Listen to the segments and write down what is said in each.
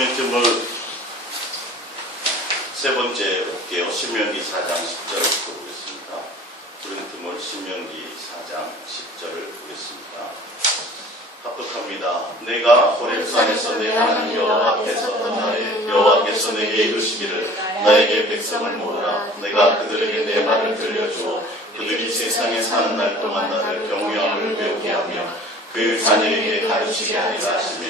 고린도물 세 번째 볼게요. 신명기 4장 10절을 보겠습니다. 고린도물 신명기 4장 10절을 보겠습니다. 합독합니다. 내가 호렙산에서 내 하나님 여호와 앞에 섰던 날에 여호와께서 내게 이르시기를 나에게 백성을 모으라. 내가 그들에게 내 말을 들려주어 그들이 세상에 사는 날 동안 나를 경외함을 배우게 하며 그 자녀에게 가르치게 하리라 하시며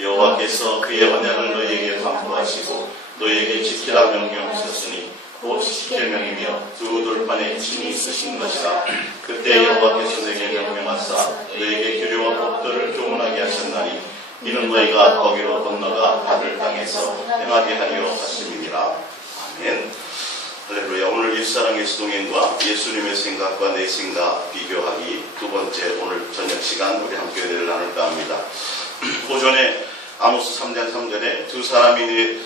여호와께서 그의 언약을 너희에게 반포하시고 너희에게 지키라 명령하셨으니 곧 십계명이며 두 돌판에 침이 있으신 것이라. 그때 여호와께서 내게 명령하사 너희에게 규례와 법도를 교훈하게 하셨나니 이는 너희가 거기로 건너가 받을 땅에서 행하게 하려 하심이니라. 아멘. 할렐루야. 오늘 옛사랑 예수동행과 예수님의 생각과 내 생각 비교하기 두 번째 오늘 저녁 시간 우리 함께 은혜를 나눌까 합니다. 오전에 아모스 3장 3절에 두 사람이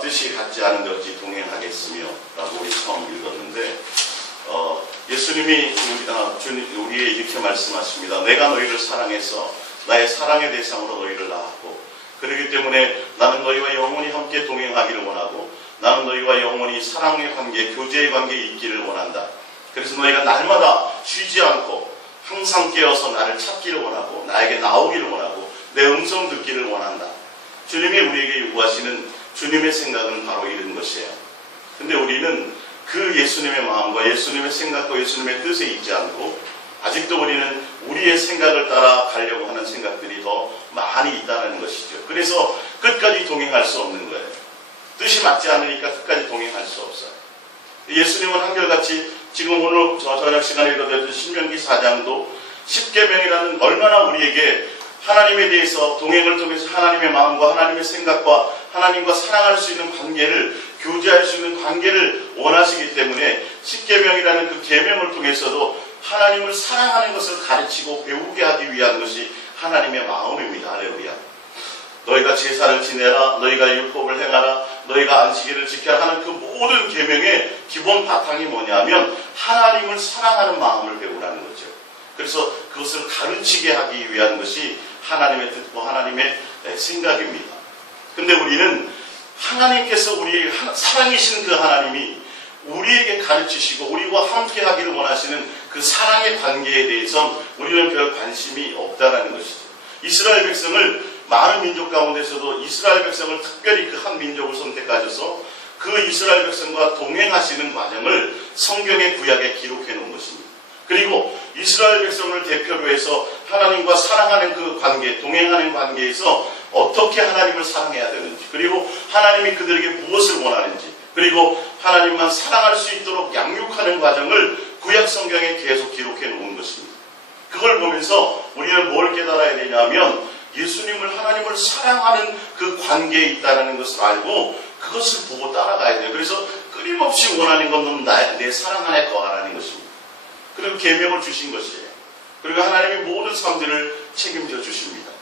뜻이 같지 않은데 어찌 동행하겠으며 라고 우리 처음 읽었는데 예수님이 우리에게 이렇게 말씀하십니다. 내가 너희를 사랑해서 나의 사랑의 대상으로 너희를 낳았고 그렇기 때문에 나는 너희와 영원히 함께 동행하기를 원하고 나는 너희와 영원히 사랑의 관계, 교제의 관계에 있기를 원한다. 그래서 너희가 날마다 쉬지 않고 항상 깨어서 나를 찾기를 원하고 나에게 나오기를 원하고 내 음성 듣기를 원한다. 주님이 우리에게 요구하시는 주님의 생각은 바로 이런 것이에요. 근데 우리는 그 예수님의 마음과 예수님의 생각과 예수님의 뜻에 있지 않고 아직도 우리는 우리의 생각을 따라 가려고 하는 생각들이 더 많이 있다는 것이죠. 그래서 끝까지 동행할 수 없는 거예요. 뜻이 맞지 않으니까 끝까지 동행할 수 없어요. 예수님은 한결같이 지금 오늘 저녁 시간에 읽어드렸던 신명기 4장도 십계명이라는 얼마나 우리에게 하나님에 대해서 동행을 통해서 하나님의 마음과 하나님의 생각과 하나님과 사랑할 수 있는 관계를 교제할 수 있는 관계를 원하시기 때문에 십계명이라는 그 계명을 통해서도 하나님을 사랑하는 것을 가르치고 배우게 하기 위한 것이 하나님의 마음입니다. 할렐루야. 너희가 제사를 지내라, 너희가 율법을 행하라, 너희가 안식일을 지켜라 하는 그 모든 계명의 기본 바탕이 뭐냐면 하나님을 사랑하는 마음을 배우라는 거죠. 그래서 그것을 가르치게 하기 위한 것이 하나님의 뜻과 하나님의 생각입니다. 근데 우리는 하나님께서 우리의 사랑이신 그 하나님이 우리에게 가르치시고 우리와 함께 하기를 원하시는 그 사랑의 관계에 대해서 우리는 별 관심이 없다는 것이죠. 이스라엘 백성을 많은 민족 가운데서도 이스라엘 백성을 특별히 그 한 민족을 선택하셔서 그 이스라엘 백성과 동행하시는 과정을 성경의 구약에 기록해 놓은 것입니다. 그리고 이스라엘 백성을 대표로 해서 하나님과 사랑하는 그 관계, 동행하는 관계에서 어떻게 하나님을 사랑해야 되는지, 그리고 하나님이 그들에게 무엇을 원하는지, 그리고 하나님만 사랑할 수 있도록 양육하는 과정을 구약 성경에 계속 기록해 놓은 것입니다. 그걸 보면서 우리는 뭘 깨달아야 되냐면 예수님을 하나님을 사랑하는 그 관계에 있다는 것을 알고 그것을 보고 따라가야 돼요. 그래서 끊임없이 원하는 건 내 사랑 안에 거하라는 것입니다. 그리고 계명을 주신 것이에요. 그리고 하나님이 모든 삶들을 책임져 주십니다.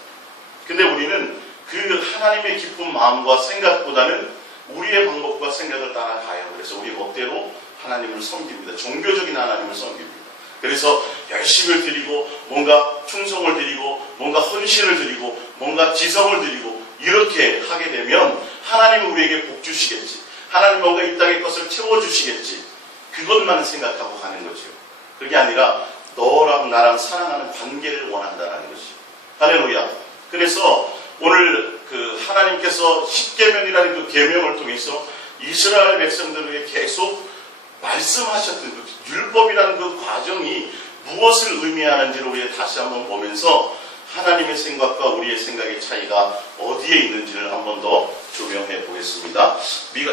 근데 우리는 그 하나님의 기쁜 마음과 생각보다는 우리의 방법과 생각을 따라가요. 그래서 우리 멋대로 하나님을 섬깁니다. 종교적인 하나님을 섬깁니다. 그래서 열심을 드리고 뭔가 충성을 드리고 뭔가 헌신을 드리고 뭔가 지성을 드리고 이렇게 하게 되면 하나님은 우리에게 복 주시겠지. 하나님 뭔가 이 땅의 것을 채워주시겠지. 그것만 생각하고 가는 거죠. 그게 아니라 너랑 나랑 사랑하는 관계를 원한다는 것이죠. 할렐루야. 그래서 오늘 그 하나님께서 십계명이라는 그 계명을 통해서 이스라엘 백성들에게 계속 말씀하셨던 그 율법이라는 그 과정이 무엇을 의미하는지를 우리가 다시 한번 보면서 하나님의 생각과 우리의 생각의 차이가 어디에 있는지를 한번 더 조명해 보겠습니다.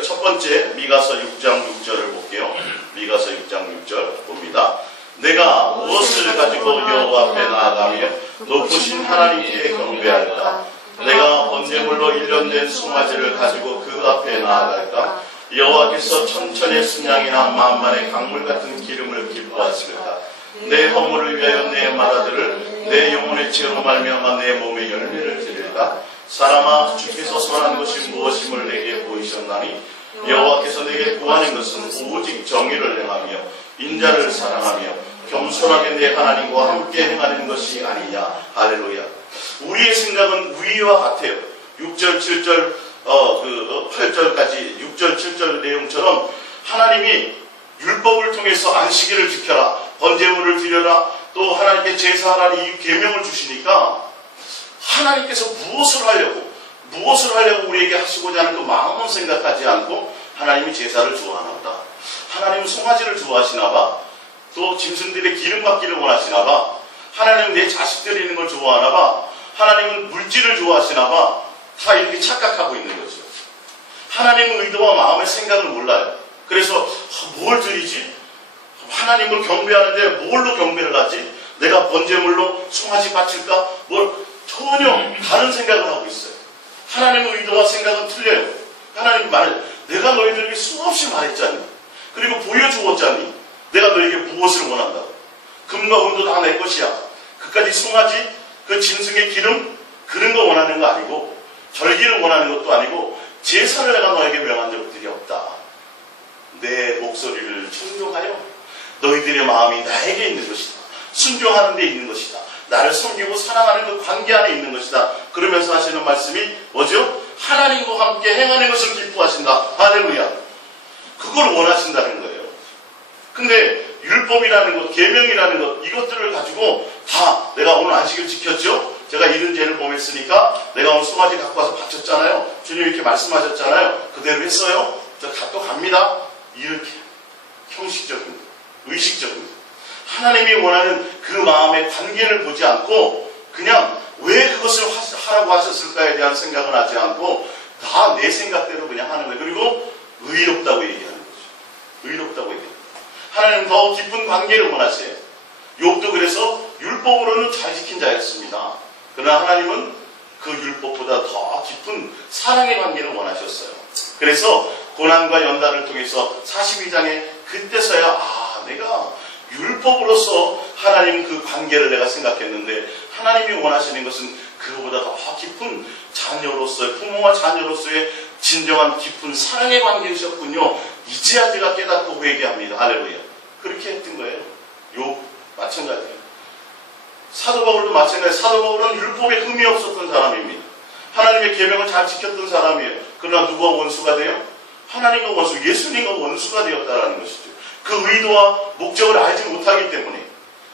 첫 번째 미가서 6장 6절을 볼게요. 미가서 6장 6절 봅니다. 내가 무엇을 가지고 여호와 앞에 나아가며 높으신 하나님께 경배할까? 내가 번제물로 1년 된 송아지를 가지고 그 앞에 나아갈까? 여호와께서 천천의 순양이나 만만의 강물 같은 기름을 기뻐하시겠다. 내 허물을 위하여 내 맏아들을 내 영혼의 죄로 말미암아 내 몸의 열매를 드릴까? 사람아 주께서 선한 것이 무엇임을 내게 보이셨나니 여호와께서 내게 구하는 것은 오직 정의를 행하며 인자를 사랑하며 겸손하게 내 하나님과 함께 행하는 것이 아니냐. 할렐루야. 우리의 생각은 위와 같아요. 6절 7절 8절까지 6절, 7절 내용처럼 하나님이 율법을 통해서 안식일을 지켜라, 번제물을 드려라, 또 하나님께 제사하라는 이 계명을 주시니까 하나님께서 무엇을 하려고 우리에게 하시고자 하는 그 마음은 생각하지 않고 하나님이 제사를 좋아하나 보다. 하나님은 송아지를 좋아하시나 봐. 또 짐승들의 기름 받기를 원하시나 봐. 하나님은 내 자식 드리는 걸 좋아하나 봐. 하나님은 물질을 좋아하시나 봐. 다 이렇게 착각하고 있는 거죠. 하나님은 의도와 마음의 생각을 몰라요. 그래서 뭘 드리지? 하나님을 경배하는데 뭘로 경배를 하지? 내가 번제물로 송아지 바칠까? 전혀 다른 생각을 하고 있어요. 하나님의 의도와 생각은 틀려요. 하나님 내가 너희들에게 수없이 말했잖니. 그리고 보여주었잖니. 내가 너에게 무엇을 원한다고. 금과 은도 다 내 것이야. 그까지 송아지, 그 짐승의 기름, 그런 거 원하는 거 아니고, 절기를 원하는 것도 아니고, 제사를 내가 너에게 명한 적들이 없다. 내 목소리를 청종하여 너희들의 마음이 나에게 있는 것이다. 순종하는 데 있는 것이다. 나를 섬기고 사랑하는 그 관계 안에 있는 것이다. 그러면서 하시는 말씀이 뭐죠? 하나님과 함께 행하는 것을 기뻐하신다. 할렐루야. 그걸 원하신다는 거예요. 근데 율법이라는 것, 계명이라는 것, 이것들을 가지고 다 내가 오늘 안식일 지켰죠? 제가 이런 죄를 범했으니까 내가 오늘 송아지 갖고 와서 바쳤잖아요. 주님 이렇게 말씀하셨잖아요. 그대로 했어요. 저 또 갑니다. 이렇게 형식적인, 의식적인 하나님이 원하는 그 마음의 관계를 보지 않고 그냥 왜 그것을 하라고 하셨을까에 대한 생각을 하지 않고 다 내 생각대로 그냥 하는 거예요. 그리고 의롭다고 얘기하는 거죠. 의롭다고 얘기해요. 하나님은 더 깊은 관계를 원하세요. 욥도 그래서 율법으로는 잘 지킨 자였습니다. 그러나 하나님은 그 율법보다 더 깊은 사랑의 관계를 원하셨어요. 그래서 고난과 연단을 통해서 42장에 그때서야 내가 율법으로서 하나님 그 관계를 내가 생각했는데 하나님이 원하시는 것은 그거보다 더 깊은 자녀로서의, 부모와 자녀로서의 진정한 깊은 사랑의 관계이셨군요. 이제야 제가 깨닫고 회개합니다. 할렐루야. 그렇게 했던 거예요. 욥 마찬가지예요. 사도 바울도 마찬가지예요. 사도 바울은 율법에 흠이 없었던 사람입니다. 하나님의 계명을 잘 지켰던 사람이에요. 그러나 누가 원수가 돼요? 하나님과 원수, 예수님과 원수가 되었다라는 것이죠. 그 의도와 목적을 알지 못하기 때문에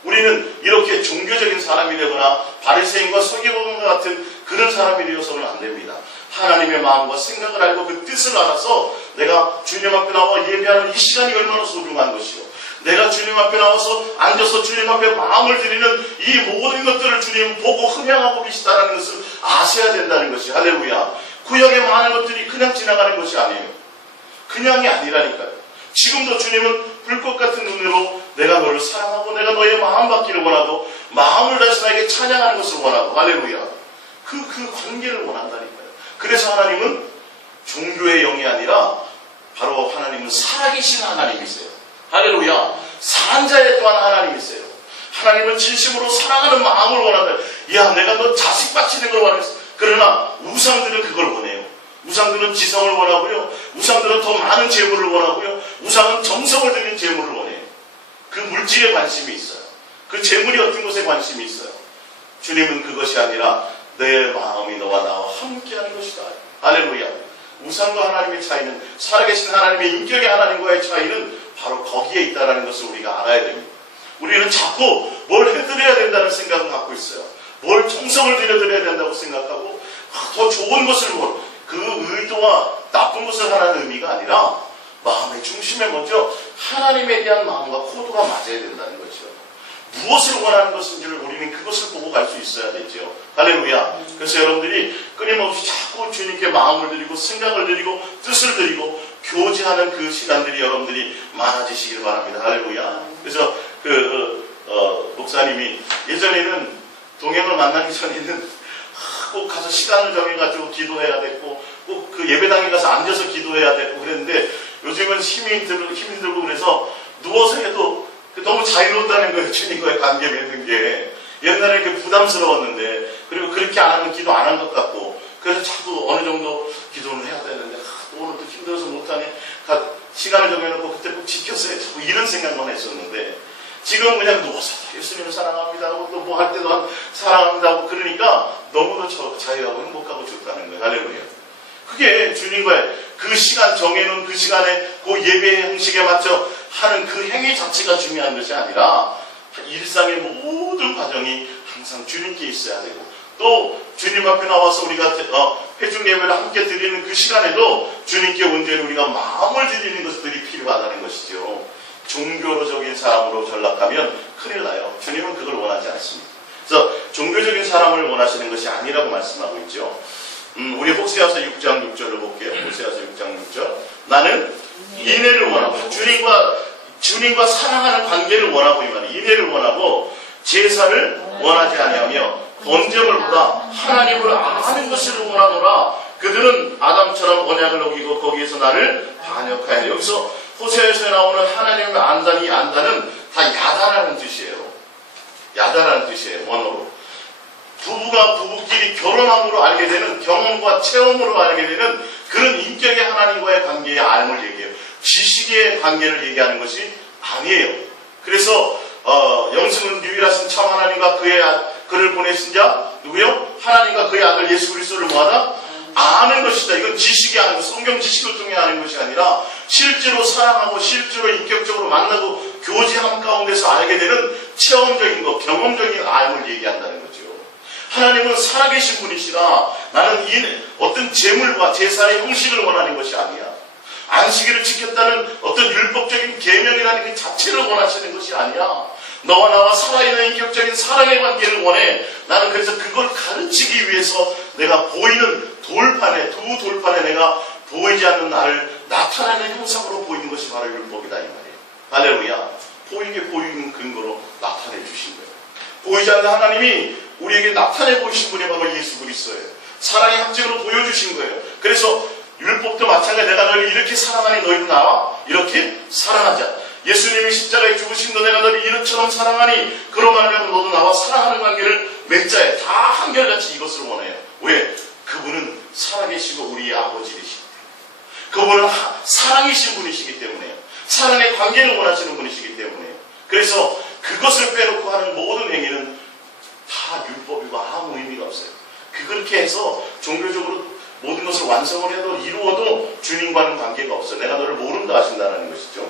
우리는 이렇게 종교적인 사람이 되거나 바리새인과 서기관과 같은 그런 사람이 되어서는 안 됩니다. 하나님의 마음과 생각을 알고 그 뜻을 알아서 내가 주님 앞에 나와 예배하는 이 시간이 얼마나 소중한 것이요. 내가 주님 앞에 나와서 앉아서 주님 앞에 마음을 드리는 이 모든 것들을 주님 보고 흠양하고 계시다는 것을 아셔야 된다는 것이 할렐루야. 구약의 많은 것들이 그냥 지나가는 것이 아니에요. 그냥이 아니라니까요. 지금도 주님은 불꽃 같은 눈으로 내가 너를 사랑하고 내가 너의 마음 받기를 원하고 마음을 다시 나에게 찬양하는 것을 원하고 할렐루야. 그 관계를 원한다니까요. 그래서 하나님은 종교의 영이 아니라 바로 하나님은 살아계신 하나님이세요. 할렐루야. 산자의 또한 하나님이세요. 하나님은 진심으로 사랑하는 마음을 원한다. 야, 내가 너 자식 바치는 걸 원했어. 그러나 우상들은 그걸 원해요. 우상들은 지성을 원하고요. 우상들은 더 많은 재물을 원하고요. 우상은 정성을 들인 재물을 원해요. 그 물질에 관심이 있어요. 그 재물이 어떤 것에 관심이 있어요. 주님은 그것이 아니라 내 마음이 너와 나와 함께하는 것이다. 할렐루야. 우상과 하나님의 차이는, 살아계신 하나님의 인격의 하나님과의 차이는 바로 거기에 있다는 것을 우리가 알아야 됩니다. 우리는 자꾸 뭘 해드려야 된다는 생각을 갖고 있어요. 뭘 정성을 들여드려야 된다고 생각하고 더 좋은 것을 그 의도와 나쁜 것을 하라는 의미가 아니라 마음의 중심에 먼저 하나님에 대한 마음과 코드가 맞아야 된다는 거죠. 무엇을 원하는 것인지를 우리는 그것을 보고 갈 수 있어야 되죠. 할렐루야. 그래서 여러분들이 끊임없이 자꾸 주님께 마음을 드리고 생각을 드리고 뜻을 드리고 교제하는 그 시간들이 여러분들이 많아지시길 바랍니다. 할렐루야. 그래서 목사님이 예전에는 동행을 만나기 전에는 꼭 가서 시간을 정해가지고 기도해야 됐고 꼭 그 예배당에 가서 앉아서 기도해야 됐고 그랬는데 요즘은 힘이 들고 그래서 누워서 해도 너무 자유롭다는 거예요. 주님과의 관계 맺는 게. 옛날에 그 부담스러웠는데 그리고 그렇게 안 하면 기도 안 한 것 같고 그래서 자꾸 어느 정도 기도를 해야 되는데 오늘 또 힘들어서 못하네. 시간을 정해놓고 그때 꼭 지켰어야 돼. 이런 생각만 했었는데 지금 그냥 누워서 예수님을 사랑합니다 하고 또 뭐 할 때도 사랑합니다 하고 그러니까 너무도 자유하고 행복하고 좋다는 거예요. 할렐루야. 그게 주님과의 그 시간 정해놓은 그 시간에 그 예배 형식에 맞춰 하는 그 행위 자체가 중요한 것이 아니라 일상의 모든 과정이 항상 주님께 있어야 되고, 또 주님 앞에 나와서 우리가 회중 예배를 함께 드리는 그 시간에도 주님께 온전히 우리가 마음을 드리는 것들이 필요하다는 것이죠. 종교적인 사람으로 전락하면 큰일 나요. 주님은 그걸 원하지 않습니다. 그래서 종교적인 사람을 원하시는 것이 아니라고 말씀하고 있죠. 우리 호세아서 6장 6절을 볼게요. 호세아서 6장 6절. 나는 인애를 원하고 주님과 사랑하는 관계를 원하고, 이 말이에요. 인애를 원하고 제사를 원하지 아니하며 번제물보다 하나님을 아는 것을 원하노라. 그들은 아담처럼 언약을 어기고 거기에서 나를 반역하여. 여기서 호세아서에 나오는 하나님을 안다는 다 야다라는 뜻이에요. 야다라는 뜻이에요. 원어로. 부부가 부부끼리 결혼함으로 알게 되는, 경험과 체험으로 알게 되는 그런 인격의 하나님과의 관계의 알을 얘기해요. 지식의 관계를 얘기하는 것이 아니에요. 그래서 영생은 유일하신 참 하나님과 그를 보내신 자 누구요? 하나님과 그의 아들 예수 그리스도를 뭐하다? 아는 것이다. 이건 지식이 아니고 성경 지식을 통해 아는 것이 아니라 실제로 사랑하고 실제로 인격적으로 만나고 교제함 가운데서 알게 되는 체험적인 것, 경험적인 알을 얘기한다는 거죠. 하나님은 살아계신 분이시라 나는 어떤 제물과 제사의 형식을 원하는 것이 아니야. 안식일을 지켰다는 어떤 율법적인 계명이라는 그 자체를 원하시는 것이 아니야. 너와 나와 살아있는 인격적인 사랑의 관계를 원해. 나는 그래서 그걸 가르치기 위해서 내가 보이는 두 돌판에 내가 보이지 않는 나를 나타내는 형상으로 보이는 것이 바로 율법이다 이 말이에요. 할렐루야. 보이는 근거로 나타내 주신 거예요. 보이지 않는 하나님이 우리에게 나타내 보이신 분이 바로 예수 그리스도예요. 사랑의 확증으로 보여주신 거예요. 그래서 율법도 마찬가지. 내가 너를 이렇게 사랑하니 너희도 나와 이렇게 사랑하자. 예수님이 십자가에 죽으심도 내가 너를 이처럼 사랑하니 그로 말하면 너도 나와 사랑하는 관계를 맺자에 다 한결같이 이것을 원해요. 왜? 그분은 살아계시고 우리의 아버지이시기 때문에. 그분은 사랑이신 분이시기 때문에. 사랑의 관계를 원하시는 분이시기 때문에. 그래서 그것을 빼놓고 하는 모든 행위는 다 율법이고 아무 의미가 없어요. 그렇게 해서 종교적으로 모든 것을 완성을 해도 이루어도 주님과는 관계가 없어. 내가 너를 모른다 하신다는 것이죠.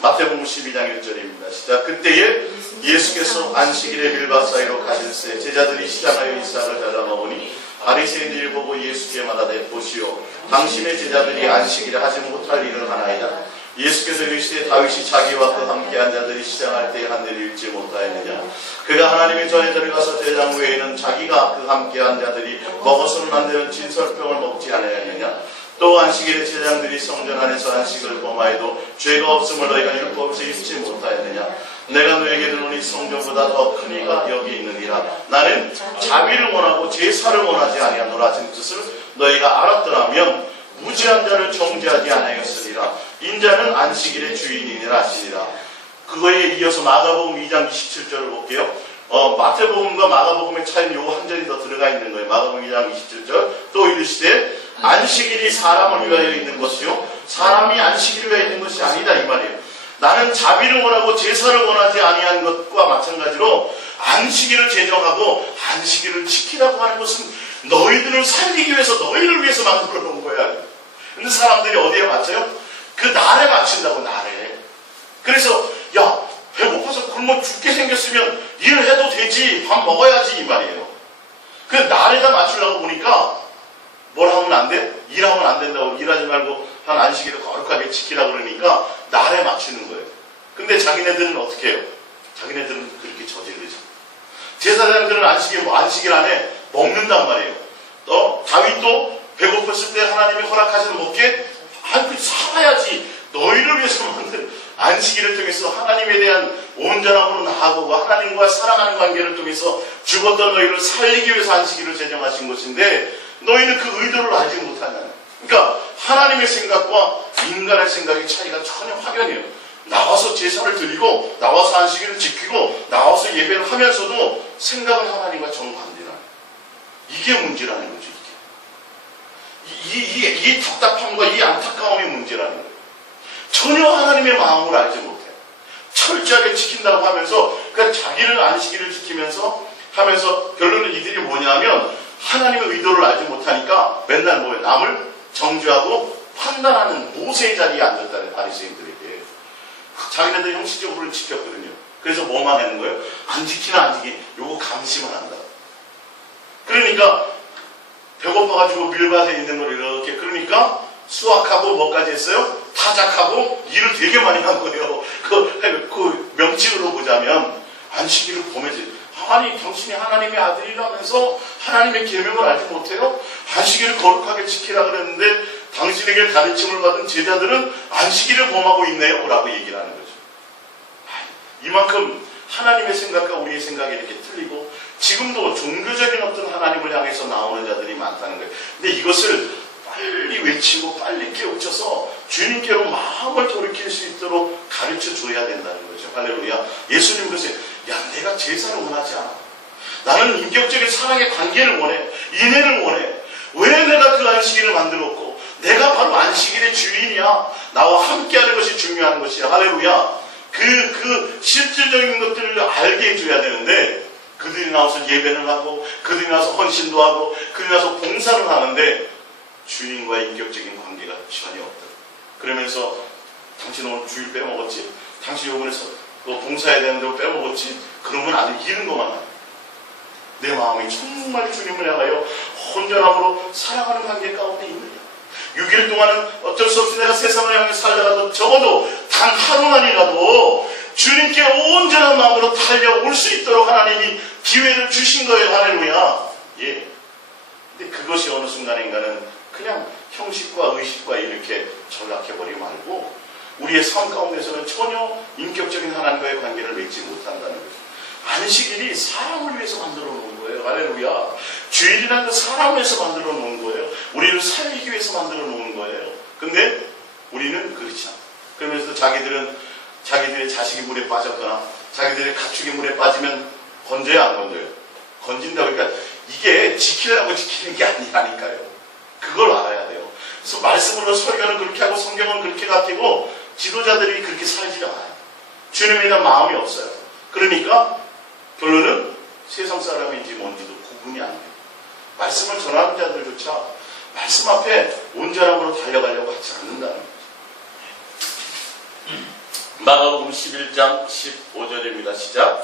마태복음 12장 1절입니다. 시작. 그때에 예수께서 안식일에 빌바 사이로 가실새 제자들이 시장하여 이삭을 잘라 먹으니 바리새인들이 보고 예수께 말하되 보시오 당신의 제자들이 안식일에 하지 못할 일을 하나이다. 예수께서 이르시되 다윗이 자기와 그 함께한 자들이 시장할 때에 한 일을 읽지 못하였느냐. 그가 하나님의 전에 들어가서 제장 외에는 자기가 그 함께한 자들이 먹어서는 안 되는 진설병을 먹지 않았느냐. 또 안식일에 제장들이 성전 안에서 안식을 범하여도 죄가 없음을 너희가 율법에서 잊지 못하였느냐. 내가 너에게 이르노니 성전보다 더 큰 이가 여기 있느니라. 나는 자비를 원하고 제사를 원하지 아니하노라 하신 뜻을 너희가 알았더라면 무지한 자를 정죄하지 아니하였으리라. 인자는 안식일의 주인이니라 하시니라. 그거에 이어서 마가복음 2장 27절을 볼게요. 마태복음과 마가복음의 차이는 요 한 절이 더 들어가 있는 거예요. 마가복음 2장 27절. 또 이르시되 안식일이 사람을 위하여 있는 것이요 사람이 안식일을 위하여 있는 것이 아니다 이 말이에요. 나는 자비를 원하고 제사를 원하지 아니한 것과 마찬가지로 안식일을 제정하고 안식일을 지키라고 하는 것은 너희들을 살리기 위해서 너희를 위해서 만들어 놓은 거야. 근데 사람들이 어디에 맞춰요? 그 날에 맞춘다고. 날에. 그래서 야 배고파서 굶어 죽게 생겼으면 일을 해도 되지, 밥 먹어야지 이 말이에요. 그 날에다 맞추려고 보니까 뭘 하면 안 돼? 일하면 안 된다고. 일하지 말고 한 안식일을 거룩하게 지키라고 그러니까 날에 맞추는 거예요. 근데 자기네들은 어떻게 해요? 자기네들은 그렇게 저지르죠. 제사장들은 안식일 안에 먹는단 말이에요. 다윗도 배고팠을 때 하나님이 허락하시는 먹게 살아야지. 너희를 위해서 만든 안식일을 통해서 하나님에 대한 온전함으로 나아가고 하나님과 사랑하는 관계를 통해서 죽었던 너희를 살리기 위해서 안식일을 제정하신 것인데 너희는 그 의도를 알지 못하냐. 그러니까 하나님의 생각과 인간의 생각의 차이가 전혀 확연해요. 나와서 제사를 드리고 나와서 안식일을 지키고 나와서 예배를 하면서도 생각은 하나님과 정반대라는, 이게 문제라는 거죠. 이 답답함과 이 안타까움이 문제라는 거예요. 전혀 하나님의 마음을 알지 못해요. 철저하게 지킨다고 하면서 그러니까 자기는 안식일을 지키면서 하면서 결론은 이들이 뭐냐면 하나님의 의도를 알지 못하니까 맨날 뭐예요? 남을 정죄하고 판단하는 모세의 자리에 앉았다는 바리새인들에게. 자기네들 형식적으로 지켰거든요. 그래서 뭐만 하는 거예요? 안 지키나 안 지키, 요거 감시만 한다. 그러니까 배고파가지고 밀밭에 있는 걸 이렇게, 그러니까 수확하고 뭐까지 했어요? 타작하고 일을 되게 많이 한 거예요. 그 명칭으로 보자면 안식일을 보면서, 아니 당신이 하나님의 아들이라면서 하나님의 계명을 알지 못해요? 안식일을 거룩하게 지키라 그랬는데 당신에게 가르침을 받은 제자들은 안식일을 범하고 있네요 라고 얘기를 하는 거죠. 이만큼 하나님의 생각과 우리의 생각이 이렇게 틀리고, 지금도 종교적인 어떤 하나님을 향해서 나오는 자들이 많다는 거예요. 근데 이것을 빨리 외치고 빨리 깨우쳐서 주님께로 마음을 돌이킬 수 있도록 가르쳐 줘야 된다는 거죠. 할렐루야. 예수님 그러세요. 야, 내가 제사를 원하지 않아. 나는 인격적인 사랑의 관계를 원해. 인애를 원해. 왜 내가 그 안식일을 만들었고, 내가 바로 안식일의 주인이야. 나와 함께하는 것이 중요한 것이야. 할렐루야. 그 실질적인 것들을 알게 해줘야 되는데, 그들이 나와서 예배를 하고, 그들이 나와서 헌신도 하고, 그들이 나와서 봉사를 하는데 주님과의 인격적인 관계가 전혀 없다. 그러면서 당신 오늘 주일 빼먹었지? 당신 요번에 봉사해야 되는데 빼먹었지? 그러면 아주 잃은 것만 하네. 내 마음이 정말 주님을 향하여 온전함으로 사랑하는 관계 가운데 있느냐? 6일 동안은 어쩔 수 없이 내가 세상을 향해 살다가도 적어도 단 하루만이라도 주님께 온전한 마음으로 달려올 수 있도록 하나님이 기회를 주신 거예요. 할렐루야. 예. 근데 그것이 어느 순간인가는 그냥 형식과 의식과 이렇게 전락해버리고 말고, 우리의 삶 가운데서는 전혀 인격적인 하나님과의 관계를 맺지 못한다는 거죠. 안식일이 사람을 위해서 만들어 놓은 거예요. 할렐루야. 주일이라는 건 사람을 위해서 만들어 놓은 거예요. 우리를 살리기 위해서 만들어 놓은 거예요. 근데 우리는 그렇지 않아. 그러면서 자기들의 자식이 물에 빠졌거나 자기들의 가축이 물에 빠지면 건져요, 안 건져요? 건진다고. 그러니까 이게 지키려고 지키는 게 아니라니까요. 그걸 알아야 돼요. 그래서 말씀으로 설교는 그렇게 하고 성경은 그렇게 가르치고 지도자들이 그렇게 살지가 않아요. 주님에 대한 마음이 없어요. 그러니까 결론은 세상 사람인지 뭔지도 구분이 안 돼요. 말씀을 전하는 자들조차 말씀 앞에 온전함으로 달려가려고 하지 않는다는 거죠. 마가복음 11장 15절입니다. 시작.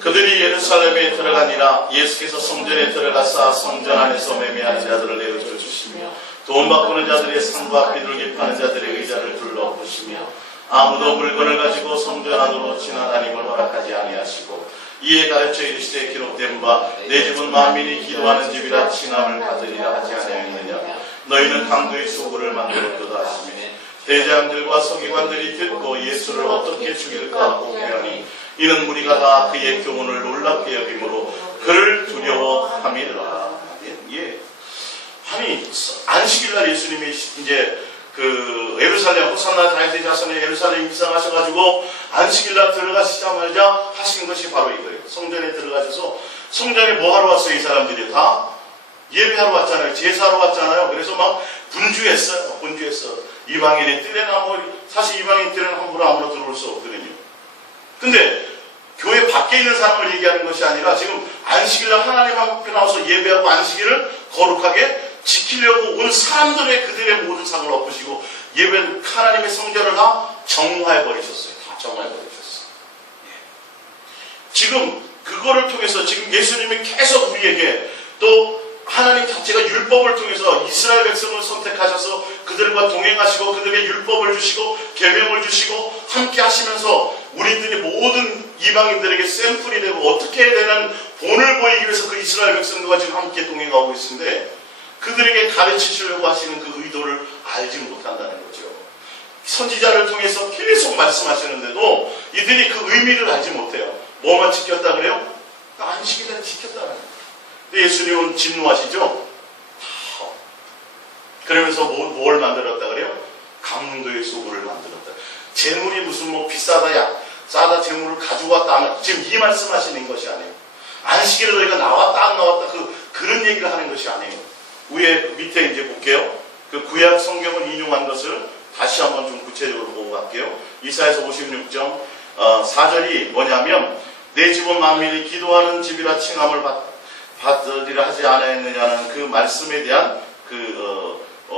그들이 예루살렘에 들어가니라. 예수께서 성전에 들어가사 성전 안에서 매매하는 자들을 내어줘 주시며 돈 바꾸는 자들의 상과 비둘기 파는 자들의 의자를 둘러보시며 아무도 물건을 가지고 성전 안으로 지나다님을 허락하지 아니하시고, 이에 가르쳐 이르시되 기록된 바 내 집은 만민이 기도하는 집이라 칭함을 받으리라 하지 아니하였느냐. 너희는 강도의 소굴을 만들었도다 하시며, 대장들과 서기관들이 듣고 예수를 어떻게 죽일까 고민하니 이는 무리가 다 그의 교훈을 놀랍게 여김으로 그를 두려워함이라. 예. 아니 안식일날 예수님이 이제 그 예루살렘 호산나 다윗의 자손의 예루살렘 입성하셔가지고 안식일날 들어가시자마자 하신 것이 바로 이거예요. 성전에 들어가셔서, 성전에 뭐 하러 왔어요? 이 사람들이 다 예배하러 왔잖아요. 제사하러 왔잖아요. 그래서 막 분주했어요. 이방인의 뜰에는 사실 이방인 뜰에는 함부로 아무나 들어올 수 없거든요. 근데 교회 밖에 있는 사람을 얘기하는 것이 아니라 지금 안식일날 하나님 앞에 나와서 예배하고 안식일을 거룩하게 지키려고 온 사람들의 그들의 모든 상을 엎으시고 예배 하나님의 성전을 다 정화해 버리셨어요. 다 정화해 버리셨어요. 지금 그거를 통해서 지금 예수님이 계속 우리에게, 또 하나님 자체가 율법을 통해서 이스라엘 백성을 선택하셔서 그들과 동행하시고 그들에게 율법을 주시고 계명을 주시고 함께 하시면서 우리들이 모든 이방인들에게 샘플이 되고 어떻게 해야 되는 본을 보이기 위해서 그 이스라엘 백성들과 지금 함께 동행하고 있는데, 그들에게 가르치시려고 하시는 그 의도를 알지 못한다는 거죠. 선지자를 통해서 계속 말씀하시는데도 이들이 그 의미를 알지 못해요. 뭐만 지켰다 그래요? 안식일을 지켰다는 거예요. 근데 예수님은 진노하시죠? 그러면서 뭘 만들었다 그래요? 강도의 소굴을 만들었다. 재물이 무슨 뭐 비싸다, 싸다 재물을 가지고 왔다. 지금 이 말씀하시는 것이 아니에요. 안식일에 너희가 나왔다 안 나왔다 그런 얘기를 하는 것이 아니에요. 밑에 이제 볼게요. 그 구약 성경을 인용한 것을 다시 한번 좀 구체적으로 보고 갈게요. 이사야서 56장 4절이 뭐냐면, 내 집은 만민이 기도하는 집이라 칭함을 받으리라 하지 않았느냐는 그 말씀에 대한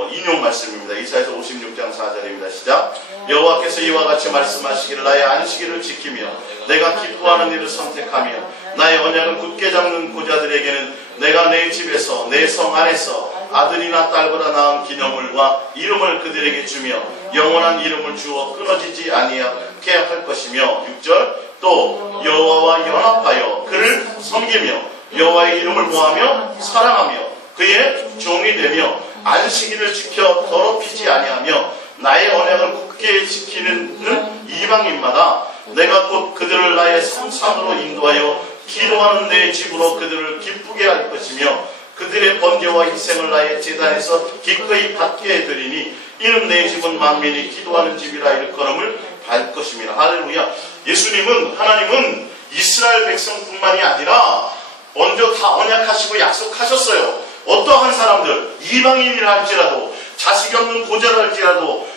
인용 말씀입니다. 이사야서 56장 4절입니다. 시작. 여호와께서 이와 같이 말씀하시기를 나의 안식일을 지키며 내가 기뻐하는 일을 선택하며 나의 언약을 굳게 잡는 고자들에게는 내가 내 집에서 내 성 안에서 아들이나 딸보다 나은 기념물과 이름을 그들에게 주며 영원한 이름을 주어 끊어지지 아니하게 할 것이며 6절 또 여호와와 연합하여 그를 섬기며 여호와의 이름을 모하며 사랑하며 그의 종이 되며 안식일을 지켜 더럽히지 아니하며 나의 언약을 굳게 지키는 이방인마다 내가 곧 그들을 나의 성산으로 인도하여 기도하는 내 집으로 그들을 기쁘게 할 것이며 그들의 번제와 희생을 나의 제단에서 기꺼이 받게 해드리니 이는 내 집은 만민이 기도하는 집이라 일컬음을 받을 것입니다. 할렐루야. 예수님은 하나님은 이스라엘 백성뿐만이 아니라 먼저 다 언약하시고 약속하셨어요. 어떠한 사람들 이방인이라 할지라도 자식이 없는 고자라 할지라도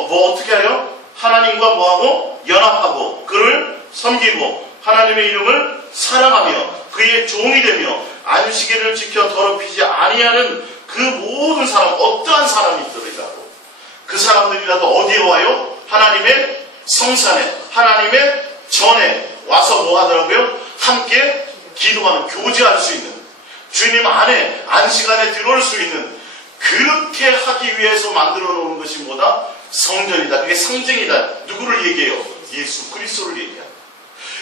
어떻게 해요? 하나님과 뭐하고 연합하고 그를 섬기고 하나님의 이름을 사랑하며 그의 종이 되며 안식일을 지켜 더럽히지 아니하는 그 모든 사람 어떠한 사람이 있더라도 그 사람들이라도 어디에 와요? 하나님의 성산에 하나님의 전에 와서 뭐 하더라고요? 함께 기도하는 교제할 수 있는 주님 안에 안식 안에 들어올 수 있는 그렇게 하기 위해서 만들어 놓은 것이 뭐다? 성전이다. 그게 상징이다. 누구를 얘기해요? 예수 그리스도를 얘기합니다.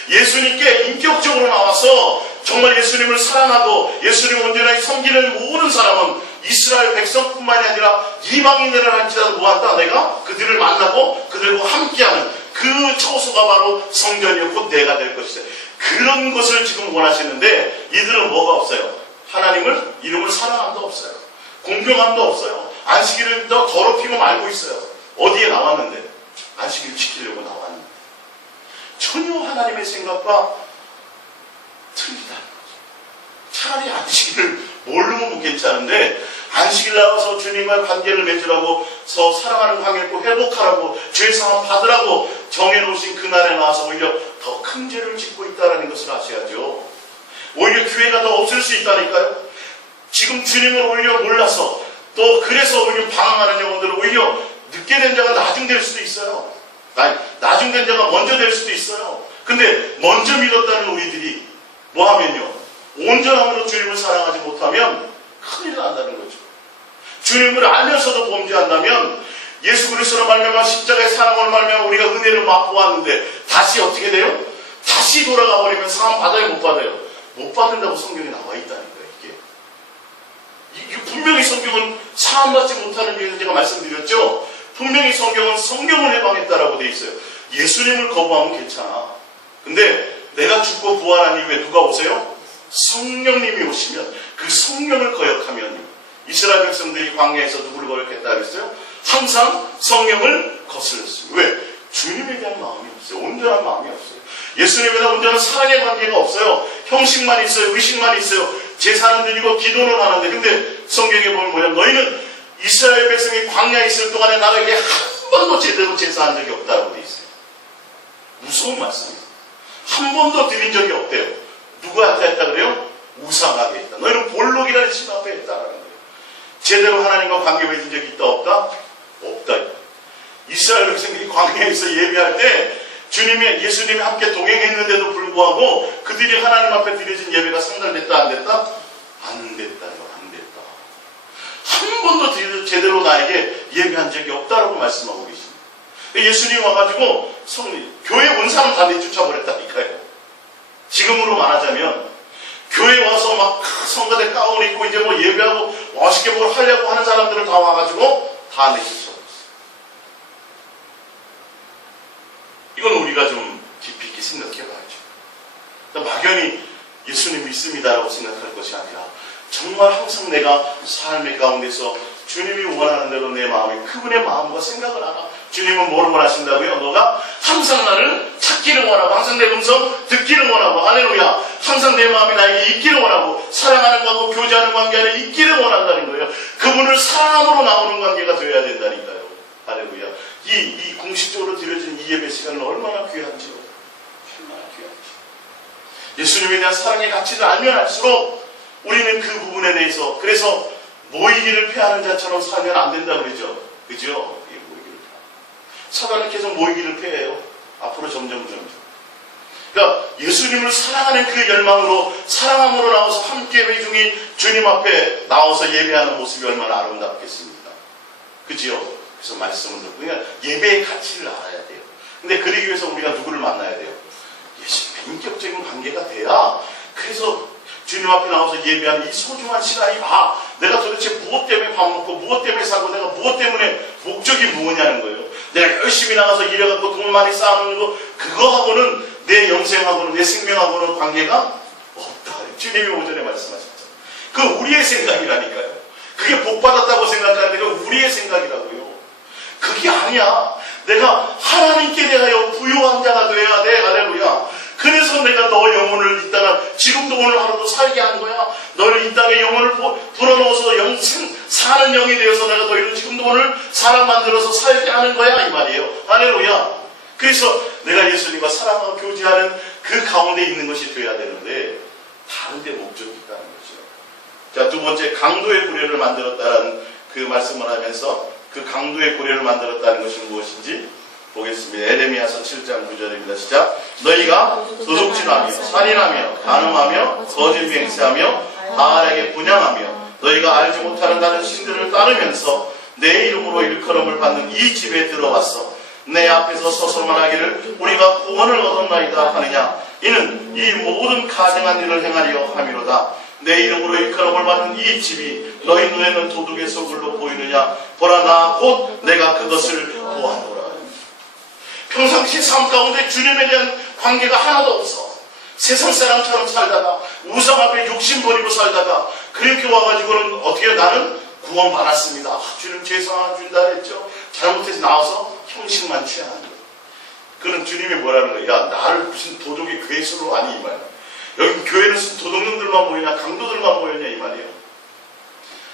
예수님께 인격적으로 나와서 정말 예수님을 사랑하고 예수님을 온전하게 섬기는 모든 사람은 이스라엘 백성뿐만이 아니라 이방인들을 할지라도 뭐한다? 내가 그들을 만나고 그들과 함께하는 그 처소가 바로 성전이었고 내가 될 것이다. 그런 것을 지금 원하시는데 이들은 뭐가 없어요? 하나님을 이름을 사랑함도 없어요. 공경함도 없어요. 안식일을 더 더럽히고 말고 있어요. 어디에 나왔는데? 안식일을 지키려고 나왔는데 전혀 하나님의 생각과 틀리다는 거죠. 차라리 안식일을 모르면 괜찮은데 안식일 나와서 주님과 관계를 맺으라고 사랑하는 관계를 회복하라고 죄사함 받으라고 정해놓으신 그날에 나와서 오히려 더 큰 죄를 짓고 있다는 것을 아셔야죠. 오히려 교회가 더 없을 수 있다니까요. 지금 주님을 오히려 몰라서 또 그래서 오히려 방황하는 영혼들은 오히려 늦게 된 자가 나중될 수도 있어요. 나중된 자가 먼저 될 수도 있어요. 근데 먼저 믿었다는 우리들이 뭐하면요, 온전함으로 주님을 사랑하지 못하면 큰일 난다는 거죠. 주님을 알면서도 범죄한다면 예수 그리스도로 말미암아 십자가의 사랑을 말미암아 우리가 은혜를 맛보았는데 다시 어떻게 돼요? 다시 돌아가 버리면 사함 받아요? 못 받아요? 못 받는다고 성경에 나와 있다는 거예요. 이게 분명히 성경은 사함받지 못하는 이유에서 제가 말씀드렸죠. 분명히 성경은 성경을 해방했다라고 돼 있어요. 예수님을 거부하면 괜찮아. 근데 내가 죽고 부활한 이후에 누가 오세요? 성령님이 오시면 그 성령을 거역하면 이스라엘 백성들이 광야에서 누구를 거역했다 그랬어요? 항상 성령을 거슬렀어요. 왜? 주님에 대한 마음이 없어요. 온전한 마음이 없어요. 예수님에 대한 온전한 사랑의 관계가 없어요. 형식만 있어요. 의식만 있어요. 제사는 드리고 기도는 하는데 근데 성경에 보면 뭐냐? 너희는 이스라엘 백성이 광야에 있을 동안에 나에게 한 번도 제대로 제사한 적이 없다고 돼 있어요. 무서운 말씀이에요. 한 번도 드린 적이 없대요. 누구한테 했다 그래요? 우상하게 했다. 너희는 볼록이라는 신 앞에 했다라는 거예요. 제대로 하나님과 관계 맺은 적이 있다 없다? 없다. 이스라엘 백성들이 광야에서 예배할 때 예수님이 함께 동행했는데도 불구하고 그들이 하나님 앞에 드려진 예배가 상달됐다 안 됐다? 안 됐다. 안 됐다. 한 번도 제대로 나에게 예배한 적이 없다라고 말씀하고 계십니다. 예수님이 와가지고 교회 온 사람 다 내쫓아버렸다니까요. 지금으로 말하자면 교회 와서 막 성가대 가운 입고 이제 뭐 예배하고 멋있게 뭘 하려고 하는 사람들을 다 와가지고 다 내쫓아버렸어요. 이건 우리가 좀 깊이 있게 생각해봐야죠. 막연히 예수님 믿습니다라고 생각할 것이 아니라 정말 항상 내가 삶의 가운데서 주님이 원하는 대로 내 마음에 그분의 마음과 생각을 알아. 주님은 뭘 원하신다고요? 너가 항상 나를 찾기를 원하고 항상 내 음성 듣기를 원하고 할렐루야. 항상 내 마음이 나에게 있기를 원하고 사랑하는 관계, 교제하는 관계 안에 있기를 원한다는 거예요. 그분을 사랑으로 나오는 관계가 되어야 된다니까요. 할렐루야. 이 공식적으로 드려진 이 예배 시간은 얼마나 귀한지요. 얼마나 귀한지. 예수님에 대한 사랑의 가치를 알면 알수록 우리는 그 부분에 대해서 그래서 모이기를 패하는 자처럼 살면 안 된다 그러죠. 그죠? 예, 모이기를 패. 사단은 계속 모이기를 패해요. 앞으로 점점. 그러니까 예수님을 사랑하는 그 열망으로 사랑함으로 나와서 함께 회중이 주님 앞에 나와서 예배하는 모습이 얼마나 아름답겠습니까? 그지요? 그래서 말씀을 듣고 그러니까 예배의 가치를 알아야 돼요. 근데 그러기 위해서 우리가 누구를 만나야 돼요? 예수님의 인격적인 관계가 돼야 그래서 주님 앞에 나와서 예배하는 이 소중한 시간이 내가 도대체 무엇 때문에 밥 먹고 무엇 때문에 살고 내가 무엇 때문에 목적이 무엇냐는 거예요. 내가 열심히 나가서 일해갖고 돈 많이 쌓는 거 그거하고는 내 영생하고는 내 생명하고는 관계가 없다. 주님이 오전에 말씀하셨죠. 그 우리의 생각이라니까요. 그게 복받았다고 생각하는데 그 우리의 생각이라고요. 그게 아니야. 내가 하나님께 대하여 부유한 자가 돼야 돼. 할렐루야. 그래서 내가 너 영혼을 이 땅에 지금도 오늘 하루도 살게 한 거야. 너를 이 땅에 영혼을 불어넣어서 영생 사는 영이 되어서 내가 너희를 지금도 오늘 사람 만들어서 살게 하는 거야 이 말이에요. 할렐루야. 그래서 내가 예수님과 사랑하고 교제하는 그 가운데 있는 것이 돼야 되는데 다른 데 목적이 있다는 거죠. 자, 두 번째 강도의 구례를 만들었다는 그 말씀을 하면서 그 강도의 구례를 만들었다는 것이 무엇인지 보겠습니다. 에레미야서 7장 9절입니다. 시작. 너희가 도둑질하며 살인하며 간음하며 거짓 맹세하며 바알에게 분향하며 너희가 알지 못하는 다른 신들을 따르면서 내 이름으로 일컬음을 받는 이 집에 들어왔어 내 앞에서 서서 말하기를 우리가 구원을 얻었나이다 하느냐. 이는 이 모든 가증한 일을 행하려 함이로다. 내 이름으로 일컬음을 받는 이 집이 너희 눈에는 도둑의 소굴로 보이느냐. 보라 나 곧 내가 그것을 보아노라. 평상시 삶 가운데 주님에 대한 관계가 하나도 없어. 세상 사람처럼 살다가 우상 앞에 욕심 버리고 살다가 그렇게 와가지고는 어떻게 나는 구원 받았습니다. 주님 죄송 하나 준다 그랬죠. 잘못해서 나와서 형식만 취하는 거예요. 그는 주님이 뭐라는 거야. 야 나를 무슨 도둑의 괴수로 아니 이 말이야. 여기 교회는 무슨 도둑놈들만 모이냐 강도들만 모였냐 이 말이에요.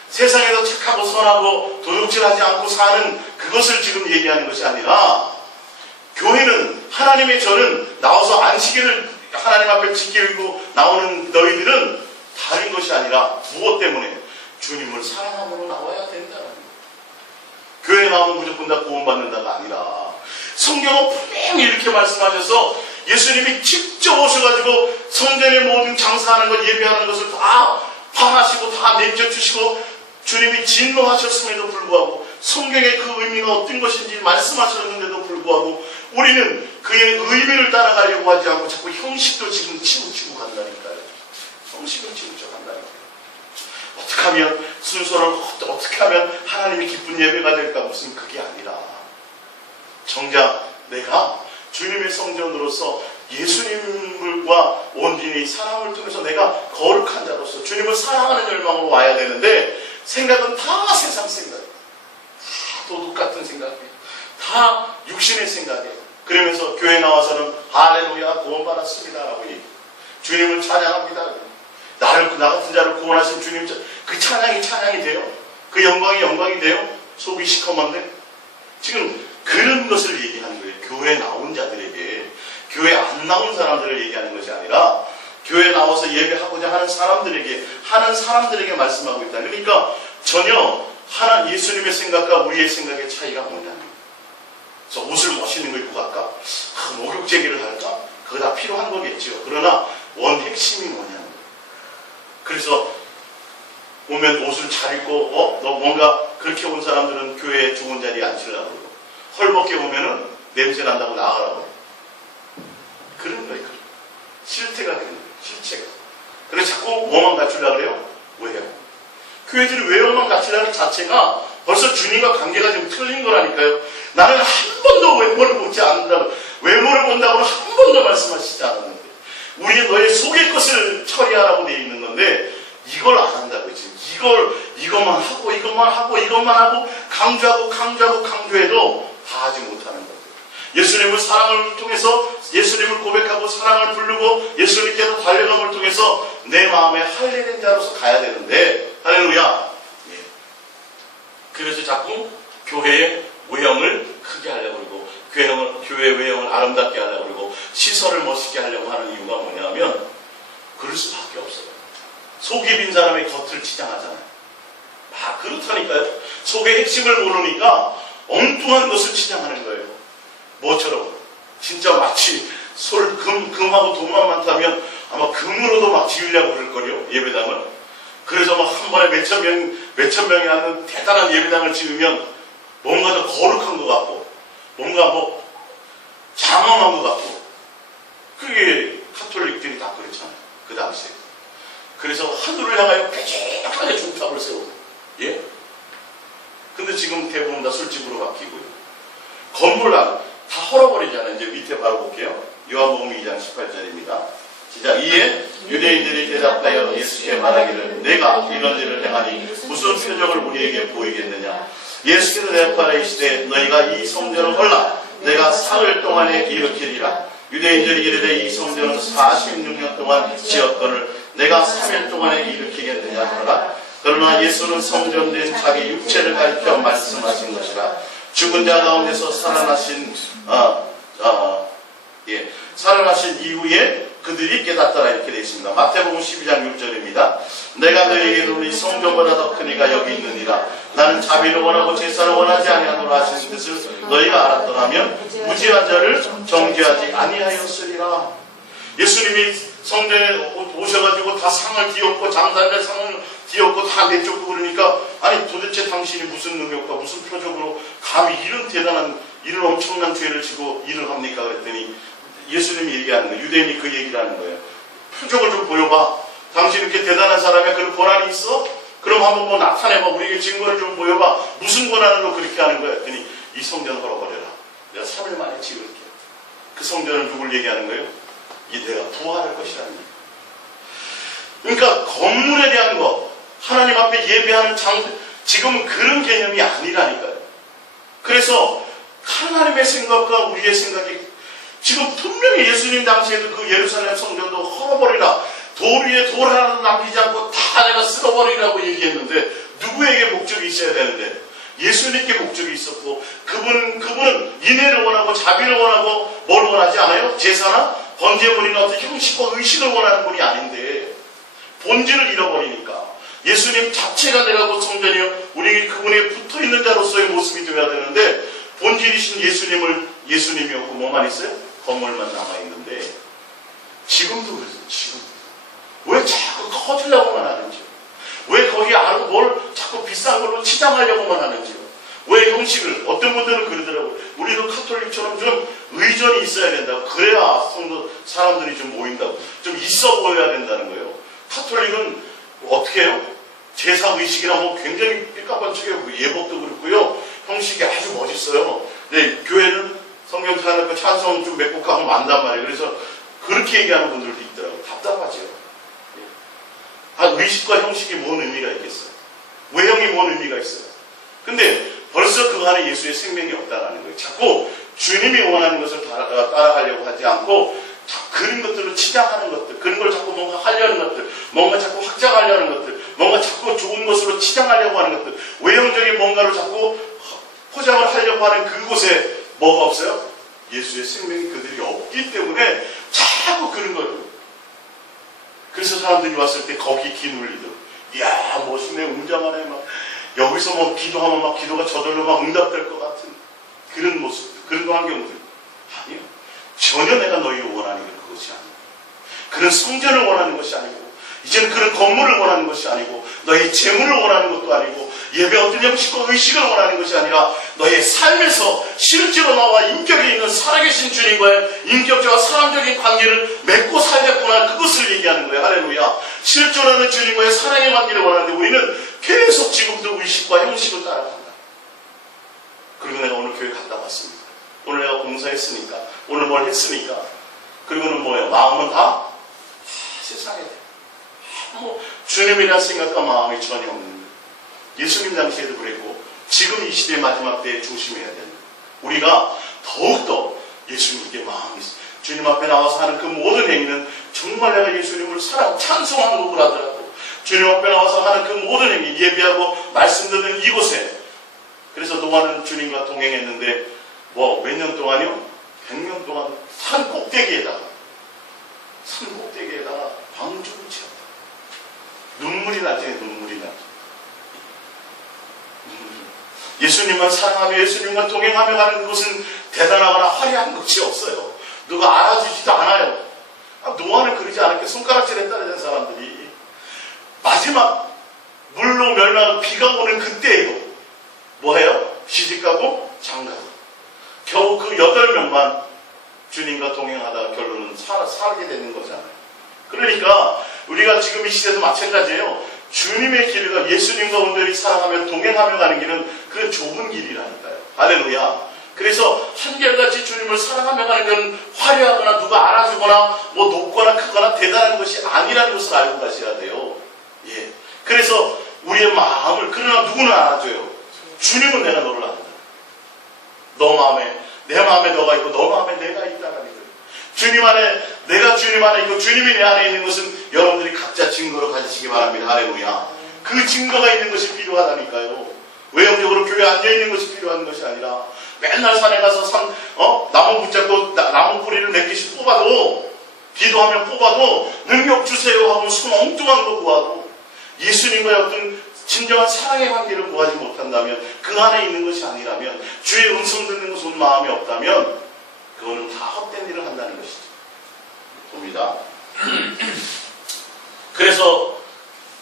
세상에서 착하고 선하고 도둑질하지 않고 사는 그것을 지금 얘기하는 것이 아니라 교회는 하나님의 전은 나와서 안식일을 하나님 앞에 지키고 나오는 너희들은 다른 것이 아니라 무엇 때문에 주님을 사랑함으로 나와야 된다는 거예요. 교회에 나오면 무조건 다 구원받는다가 아니라 성경은 분명히 이렇게 말씀하셔서 예수님이 직접 오셔가지고 성전의 모든 장사하는 것 예배하는 것을 다 파하시고 다 내려주시고 주님이 진노하셨음에도 불구하고 성경의 그 의미가 어떤 것인지 말씀하셨는데도 불구하고 우리는 그의 의미를 따라가려고 하지 않고 자꾸 형식도 지금 치우치고 간다니까요. 형식을 치우쳐 간다니까요. 어떻게 하면 순서를 어떻게 하면 하나님이 기쁜 예배가 될까 무슨 그게 아니라 정작 내가 주님의 성전으로서 예수님과 온전히 사랑을 통해서 내가 거룩한 자로서 주님을 사랑하는 열망으로 와야 되는데 생각은 다 세상 생각이에요. 다 도둑 같은 생각이에요. 다 육신의 생각이에요. 그러면서 교회 나와서는 할렐루야 구원받았습니다 라고 얘기해요. 주님을 찬양합니다. 나 같은 자를 구원하신 주님 그 찬양이 돼요? 그 영광이 돼요? 속이 시커먼데? 지금 그런 것을 얘기하는 거예요. 교회 나온 자들에게 교회 안 나온 사람들을 얘기하는 것이 아니라 교회 나와서 예배하고자 하는 사람들에게 말씀하고 있다. 그러니까 전혀 예수님의 생각과 우리의 생각의 차이가 뭐냐는 거예요. 그래서 옷을 멋있는 거 입고 갈까? 목욕 제기를 할까? 그거 다 필요한 거겠죠. 그러나 원 핵심이 뭐냐는 거예요. 그래서 오면 옷을 잘 입고 너 뭔가 그렇게 온 사람들은 교회에 좋은 자리에 앉으려고 그러고 헐벗게 오면은 냄새 난다고 나가라고 해요. 그런 거예요. 실태가 되는 거예요. 실체가. 그래서 자꾸 뭐만 갖추려고 그래요? 왜요? 교회들이 외로만 갖추려는 자체가 벌써 주님과 관계가 좀 틀린 거라니까요. 나는 한 번도 외모를 보지 않는다고 외모를 본다고는 한 번도 말씀하시지 않았는데 우리의 너의 속의 것을 처리하라고 되어 있는 건데 이걸 안 한다고 지금 이것만 하고 강조해도 다 하지 못하는 거예요. 예수님을 사랑을 통해서 예수님을 고백하고 사랑을 부르고 예수님께서 달려감을 통해서 내 마음에 할례된 자로서 가야 되는데 할렐루야. 예. 그래서 자꾸 교회의 외형을 크게 하려고 그러고 교회 외형을 아름답게 하려고 그러고 시설을 멋있게 하려고 하는 이유가 뭐냐면 그럴 수밖에 없어요. 속이 빈 사람의 겉을 치장하잖아요. 막 그렇다니까요. 속의 핵심을 모르니까 엉뚱한 것을 치장하는 거예요. 뭐처럼? 진짜 마치 금하고 돈만 많다면 아마 금으로도 막 지으려고 그럴 거요, 예배당을. 그래서 막 한 번에 몇천 명이 하는 대단한 예배당을 지으면 뭔가 더 거룩한 것 같고, 뭔가 뭐 장엄한 것 같고, 그게 카톨릭들이 다 그랬잖아요. 그 당시에. 그래서 하늘을 향하여 뾰족하게 종탑을 세우고, 예? 근데 지금 대부분 다 술집으로 바뀌고요. 건물 다 헐어버리잖아요. 이제 밑에 바로 볼게요. 요한복음 2장 18절입니다. 시작. 이에 유대인들이 대답하여 예수께 말하기를 내가 이런 일을 행하니 무슨 표적을 우리에게 보이겠느냐. 예수께서 대답하여 이르시되 너희가 이 성전을 헐라 내가 사흘 동안에 일으키리라. 유대인들이 이르되 이 성전은 46년 동안 지었거늘 내가 3일 동안에 일으키겠느냐. 그러나 예수는 성전된 자기 육체를 가리켜 말씀하신 것이라. 죽은 자 가운데서 살아나신 살아나신 이후에 그들이 깨닫더라. 이렇게 되어 있습니다. 마태복음 12장 6절입니다. 내가 너희에게 이르노니 성전보다 더 큰 이가 여기 있느니라. 나는 자비를 원하고 제사를 원하지 아니하노라 하시는 뜻을 너희가 알았더라면 무지한 자를 정죄하지 아니하였으리라. 예수님이 성전에 오셔가지고 다 상을 뒤엎고 장사를 상을 뒤엎고 다 내쫓고 그러니까 아니 도대체 당신이 무슨 능력과 무슨 표적으로 감히 이런 대단한 이런 엄청난 죄를 지고 일을 합니까? 그랬더니 예수님이 얘기하는 거예요. 유대인이 그 얘기를 하는 거예요. 표적을 좀 보여봐. 당신 이렇게 대단한 사람이야. 그런 권한이 있어? 그럼 한번 뭐 나타내봐. 우리에게 증거를 좀 보여봐. 무슨 권한으로 그렇게 하는 거야? 했더니 이 성전 헐어버려라. 내가 3일 만에 지을게. 그 성전을 누굴 얘기하는 거예요? 이 내가 부활할 것이라는 거예요. 그러니까 건물에 대한 거, 하나님 앞에 예배하는 지금은 그런 개념이 아니라니까요. 그래서 하나님의 생각과 우리의 생각이 지금 분명히 예수님 당시에도 그 예루살렘 성전도 헐어버리라. 돌 위에 돌 하나도 남기지 않고 다 내가 쓸어버리라고 얘기했는데 누구에게 목적이 있어야 되는데 예수님께 목적이 있었고 그분은 인애를 원하고 자비를 원하고 뭘 원하지 않아요? 제사나 번제물이나 어떤 형식과 의식을 원하는 분이 아닌데 본질을 잃어버리니까 예수님 자체가 내가 그 성전이요 우리 그분에 붙어있는 자로서의 모습이 되어야 되는데 본질이신 예수님이었고 뭐만 있어요? 건물만 남아있는데 지금도 그래서 지금 왜 자꾸 커지려고만 하는지 왜 거기 뭘 자꾸 비싼 걸로 치장하려고만 하는지요. 왜 형식을 어떤 분들은 그러더라고요. 우리도 카톨릭처럼 좀 의전이 있어야 된다고. 그래야 성도 사람들이 좀 모인다고. 좀 있어 보여야 된다는 거예요. 카톨릭은 어떻게 해요? 제사 의식이나 뭐 굉장히 삐까뻔쩍하고 예복도 그렇고요. 형식이 아주 멋있어요. 네, 교회는 성경 찬양과 찬송 좀 몇 곡하고 만단 말이에요. 그래서 그렇게 얘기하는 분들도 있더라고요. 답답하죠. 의식과 형식이 뭔 의미가 있겠어요? 외형이 뭔 의미가 있어요? 근데 벌써 그 안에 예수의 생명이 없다는 거예요. 자꾸 주님이 원하는 것을 따라가려고 하지 않고 그런 것들로 치장하는 것들, 그런 걸 자꾸 뭔가 하려는 것들, 뭔가 자꾸 확장하려는 것들, 뭔가 자꾸 좋은 것으로 치장하려고 하는 것들, 외형적인 뭔가로 자꾸 포장을 하려고 하는 그곳에 뭐가 없어요? 예수의 생명이 그들이 없기 때문에 자꾸 그런 거예요. 그래서 사람들이 왔을 때 거기 기눌리더라고요. 이야 멋있네 웅장하네 막 여기서 뭐 기도하면 막 기도가 저절로 막 응답될 것 같은 그런 모습, 그런 환경들. 아니요. 전혀 내가 너희를 원하는 게 그것이 아니고 그런 성전을 원하는 것이 아니고 이제는 그런 건물을 원하는 것이 아니고 너의 재물을 원하는 것도 아니고 예배 어떤 형식과 의식을 원하는 것이 아니라 너의 삶에서 실제로 나와 인격이 있는 살아계신 주님과의 인격적과 사람적인 관계를 맺고 살겠구나 그것을 얘기하는 거예요. 할렐루야. 실존 하는 주님과의 사랑의 관계를 원하는데 우리는 계속 지금도 의식과 형식을 따라간다. 그리고 내가 오늘 교회 갔다 왔습니다. 오늘 내가 봉사했으니까 오늘 뭘 했으니까 그리고는 뭐예요? 마음은 다 세상에 뭐 주님이라는 생각과 마음이 전혀 없는 거예요. 예수님 당시에도 그랬고 지금 이 시대의 마지막 때에 조심해야 됩니다. 우리가 더욱더 예수님께 마음이 있어요. 주님 앞에 나와서 하는 그 모든 행위는 정말 내가 예수님을 찬송하는 것을 하더라도 주님 앞에 나와서 하는 그 모든 행위 예배하고 말씀 듣는 이곳에 그래서 노아는 주님과 동행했는데 뭐 몇 년 동안요? 100년 동안 산 꼭대기에다가 방주를 지었다. 눈물이 나지 눈물이 나지. 예수님만 사랑하며 예수님과 동행하며 가는 그것은 대단하거나 화려한 것이 없어요. 누가 알아주지도 않아요. 노아는 그러지 않았게 손가락질에 따르는 사람들이 마지막 물로 멸망하고 비가 오는 그때에도 뭐해요? 시집가고 장가고 겨우 그 8명만 주님과 동행하다가 결론은 살게 되는 거잖아요. 그러니까 우리가 지금 이 시대도 마찬가지예요. 주님의 길을 예수님과 온전히 사랑하며 동행하며 가는 길은 그런 좁은 길이라니까요. 할렐루야. 그래서 한결같이 주님을 사랑하며 가는 건 화려하거나 누가 알아주거나 뭐 높거나 크거나 대단한 것이 아니라는 것을 알고 가셔야 돼요. 예. 그래서 우리의 마음을 그러나 누구는 알아줘요. 주님은 내가 너를 안다. 너 마음에 내 마음에 너가 있고 너 마음에 내가 있다라는 거예요. 주님 안에 내가 주님 안에 있고 주님이 내 안에 있는 것은 여러분들이 각자 증거로 가지시기 바랍니다. 할렐루야. 그 증거가 있는 것이 필요하다니까요. 외형적으로 교회에 앉아있는 것이 필요한 것이 아니라 맨날 산에 가서 나무 붙잡고 나무 뿌리를 몇 개씩 뽑아도 기도하면 뽑아도 능력 주세요 하고 손 엉뚱한 거 구하고 예수님과의 어떤 진정한 사랑의 관계를 구하지 못한다면 그 안에 있는 것이 아니라면 주의 음성 듣는 것은 마음이 없다면 그거는 다 헛된 일을 한다는 것이죠. 봅니다. 그래서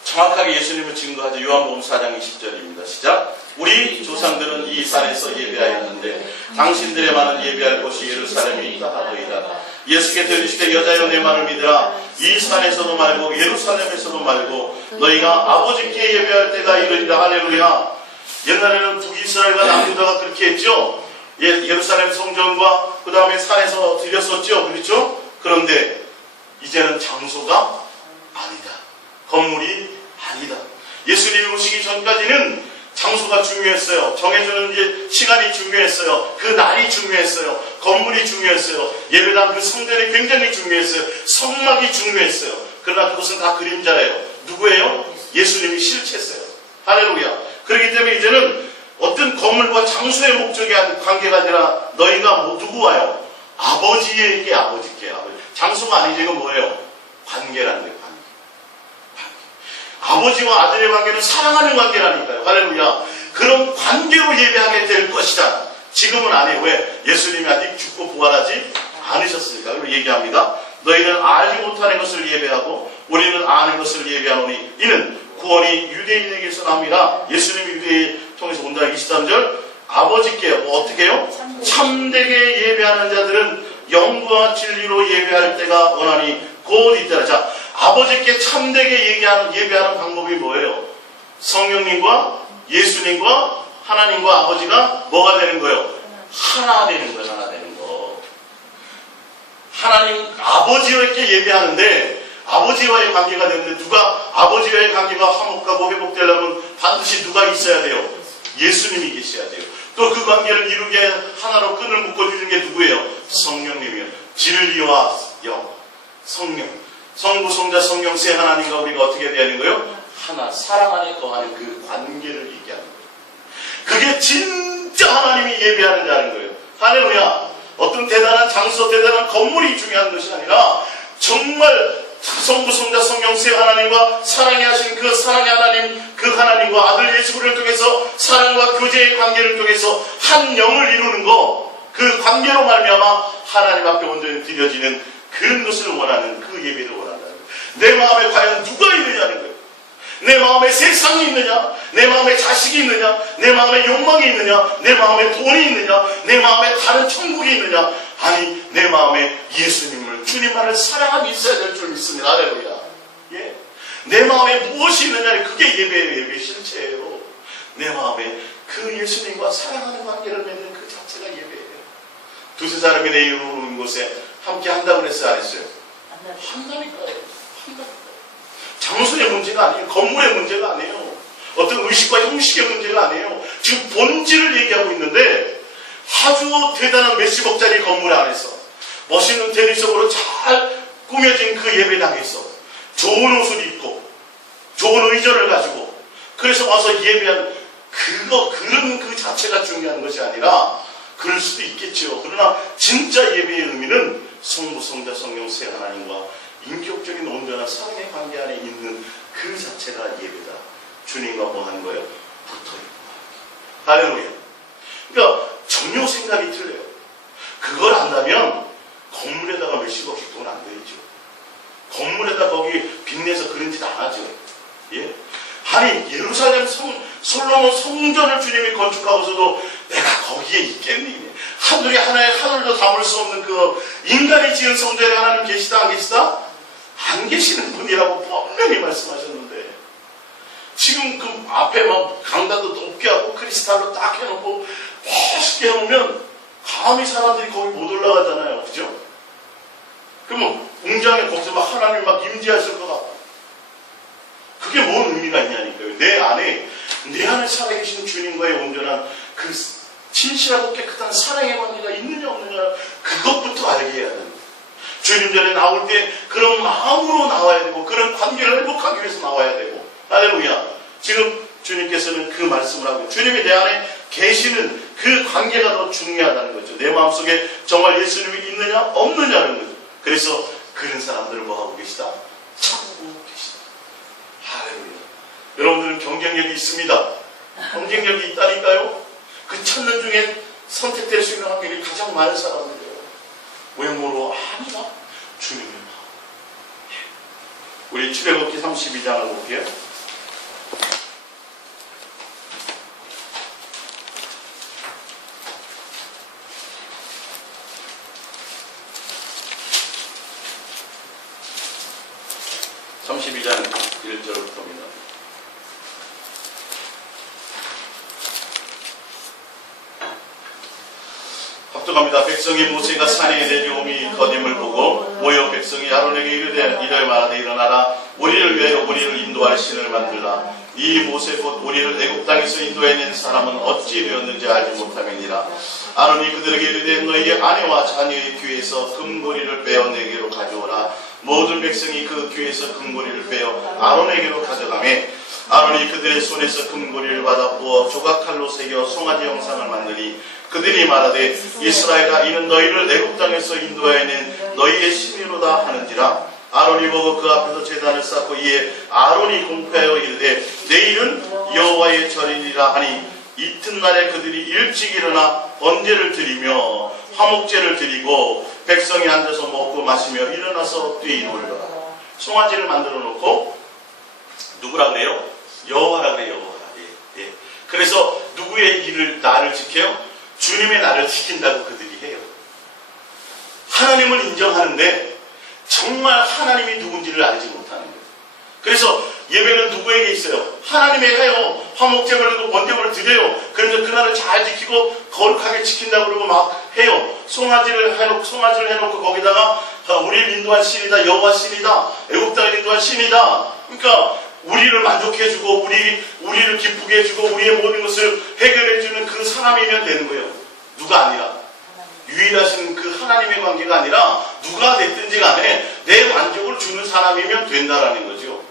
정확하게 예수님을 증거하죠. 요한복음 4장 20절입니다. 시작. 우리 조상들은 이 산에서 예배하였는데 당신들의 말은 예배할 곳이 예루살렘에 있다 하더이다. 예수께 들으시되 여자여 내 말을 믿으라. 이 산에서도 말고 예루살렘에서도 말고 너희가 아버지께 예배할 때가 이르리라. 할렐루야. 옛날에는 북이스라엘과 남유다가 그렇게 했죠. 예루살렘 성전과 그 다음에 산에서 드렸었죠. 그렇죠? 그런데 이제는 장소가 아니다. 건물이 아니다. 예수님이 오시기 전까지는 장소가 중요했어요. 정해주는 이제 시간이 중요했어요. 그 날이 중요했어요. 건물이 중요했어요. 예배당 그 성전이 굉장히 중요했어요. 성막이 중요했어요. 그러나 그것은 다 그림자예요. 누구예요? 예수님이 실체였어요. 할렐루야. 그렇기 때문에 이제는 어떤 건물과 장소의 목적이 관계가 아니라 너희가 누구와요? 아버지에게 아버지께 아버지. 장소가 아니지. 이건 뭐예요? 관계라는 거예요. 아버지와 아들의 관계는 사랑하는 관계라니까요. 할렐루야. 그런 관계로 예배하게 될 것이다. 지금은 안 해요. 왜? 예수님이 아직 죽고 부활하지 않으셨으니까. 그리고 얘기합니다. 너희는 알지 못하는 것을 예배하고 우리는 아는 것을 예배하노니 이는 구원이 유대인에게서 납니다. 예수님이 유대인 통해서 온다. 23절. 아버지께 어떻게 해요? 참되게 예배하는 자들은 영과 진리로 예배할 때가 원하니 곧 있더라. 자, 아버지께 참되게 예배하는 방법이 뭐예요? 성령님과 예수님과 하나님과 아버지가 뭐가 되는 거예요? 하나 되는 거예요. 하나 되는 거. 하나님 아버지에게 예배하는데 아버지와의 관계가 되는데 누가 아버지와의 관계가 화목하고 회복되려면 반드시 누가 있어야 돼요? 예수님이 계셔야 돼요. 또 그 관계를 이루게 하나로 끈을 묶어주는 게 누구예요? 성령님이에요. 진리와 영, 성령, 성부, 성자, 성령 세 하나님과 우리가 어떻게 되는 거예요? 하나, 사랑 안에 거하는 그 관계를 얘기하는 거예요. 그게 진짜 하나님이 예배하는 자는 거예요. 할렐루야. 어떤 대단한 장소, 대단한 건물이 중요한 것이 아니라 정말 성부, 성자, 성령 세 하나님과 사랑해 하신 그 사랑의 하나님, 그 하나님과 아들 예수를 통해서 사랑과 교제의 관계를 통해서 한 영을 이루는 거, 그 관계로 말미암아 하나님 앞에 온전히 드려지는 그런 것을 원하는, 그 예배를 원한다는 거예요. 내 마음에 과연 누가 있느냐는 거예요. 내 마음에 세상이 있느냐, 내 마음에 자식이 있느냐, 내 마음에 욕망이 있느냐, 내 마음에 돈이 있느냐, 내 마음에 다른 천국이 있느냐, 아니 내 마음에 예수님을, 주님만을 사랑함이 있어야 될 줄 믿습니다. 할렐루야. 예? 내 마음에 무엇이 있느냐, 그게 예배예요. 예배 실체예요. 내 마음에 그 예수님과 사랑하는 관계를 맺는 그 자체가 예배예요. 두세 사람이 내 이름으로 오는 곳에 함께 한다고 그랬어요? 안 했어요? 한다니까요. 한다니까요. 장소의 문제가 아니에요. 건물의 문제가 아니에요. 어떤 의식과 형식의 문제가 아니에요. 지금 본질을 얘기하고 있는데 아주 대단한 몇십억짜리 건물 안에서 멋있는 대리석으로 잘 꾸며진 그 예배당에서 좋은 옷을 입고 좋은 의전을 가지고 그래서 와서 예배한 그런 그 자체가 중요한 것이 아니라 그럴 수도 있겠죠. 그러나 진짜 예배의 의미는 성부, 성자, 성령 세 하나님과 인격적인 온전한 사랑의 관계 안에 있는 그 자체가 예배다. 주님과 뭐 하는 거예요? 붙어있고. 할렐루야. 그러니까 전혀 생각이 틀려요. 그걸 안다면 건물에다가 몇십억씩 돈 안 들이죠. 건물에다 거기 빚내서 그런 짓 안 하죠. 예? 아니 예루살렘 솔로몬 성전을 주님이 건축하고서도 내가 거기에 있겠니? 하늘이 하나의 하늘도 담을 수 없는 그 인간이 지은 성전에 하나님 계시다 안 계시다? 안 계시는 분이라고 분명히 말씀하셨는데 지금 그 앞에 막 강단도 높게 하고 크리스탈로 딱 해놓고 멋있게 해놓으면 감히 사람들이 거기 못 올라가잖아요. 그죠? 그러면 웅장해 거기서 막 하나님 막 임재하실 것 같고 그게 뭔 의미가 있냐니까요. 내 안에 살아계신 주님과의 온전한 그 진실하고 깨끗한 사랑의 관계가 있느냐 없느냐 그것부터 알게 해야 됩니다. 주님 전에 나올 때 그런 마음으로 나와야 되고 그런 관계를 회복하기 위해서 나와야 되고 할렐루야. 지금 주님께서는 그 말씀을 하고 주님이 내 안에 계시는 그 관계가 더 중요하다는 거죠. 내 마음속에 정말 예수님이 있느냐 없느냐는 거죠. 그래서 그런 사람들을 뭐하고 계시다? 찾고 계시다. 할렐루야. 여러분들은 경쟁력이 있습니다. 경쟁력이 있다니까요. 그 찾는 중에 선택될 수 있는 확률이 가장 많은 사람들이에요. 외모로 아니다. 주님의 마음. 우리 출애굽기 32장을 볼게요. (32장) 1절부터입니다. 합독합니다. 백성이 모세가 산에 내려오니 거dim을 보고 모여 백성이 아론에게 이르되 말하되 일어나라 우리를 위하여 우리를 인도할 신을 만들라. 이 모세 곧 우리를 애굽 땅에서 인도해낸 사람은 어찌 되었는지 알지 못함이니라. 아론이 그들에게 이르되 너희의 아내와 자녀의 귀에서 금고리를 빼어 내게로 가져오라. 모든 백성이 그 귀에서 금고리를 빼어 아론에게로 가져가매 아론이 그들의 손에서 금고리를 받아 부어 조각칼로 새겨 송아지 형상을 만드니 그들이 말하되 이스라엘아 이는 너희를 애굽 땅에서 인도해낸 너희의 신이로다 하는지라. 아론이 보고 그 앞에서 제단을 쌓고 이에 아론이 공포하여 이르되 내일은 여호와의 절이니라 하니 이튿날에 그들이 일찍 일어나 번제를 드리며 화목제를 드리고 백성이 앉아서 먹고 마시며 일어나서 뛰놀더라. 송아지를 만들어 놓고 누구라 그래요? 여호와라 그래요. 여호와라. 예. 그래서 누구의 일을 나를 지켜요? 주님의 나를 지킨다고 그들이 해요. 하나님을 인정하는데 정말 하나님이 누군지를 알지 못하는 거예요. 그래서 예배는 누구에게 있어요? 하나님에게 해요. 화목제를 해도 번제를 드려요. 그래서 그날을 잘 지키고 거룩하게 지킨다고 그러고 막 해요. 송아지를 해놓고 거기다가 우리를 인도한 신이다. 여호와 신이다. 애굽 땅을 인도한 신이다. 그러니까 우리를 만족해주고 우리를 기쁘게 해주고 우리의 모든 것을 해결해주는 그 사람이면 되는 거예요. 누가 아니라 유일하신 그 하나님의 관계가 아니라 누가 됐든지 간에 내 만족을 주는 사람이면 된다라는 거죠.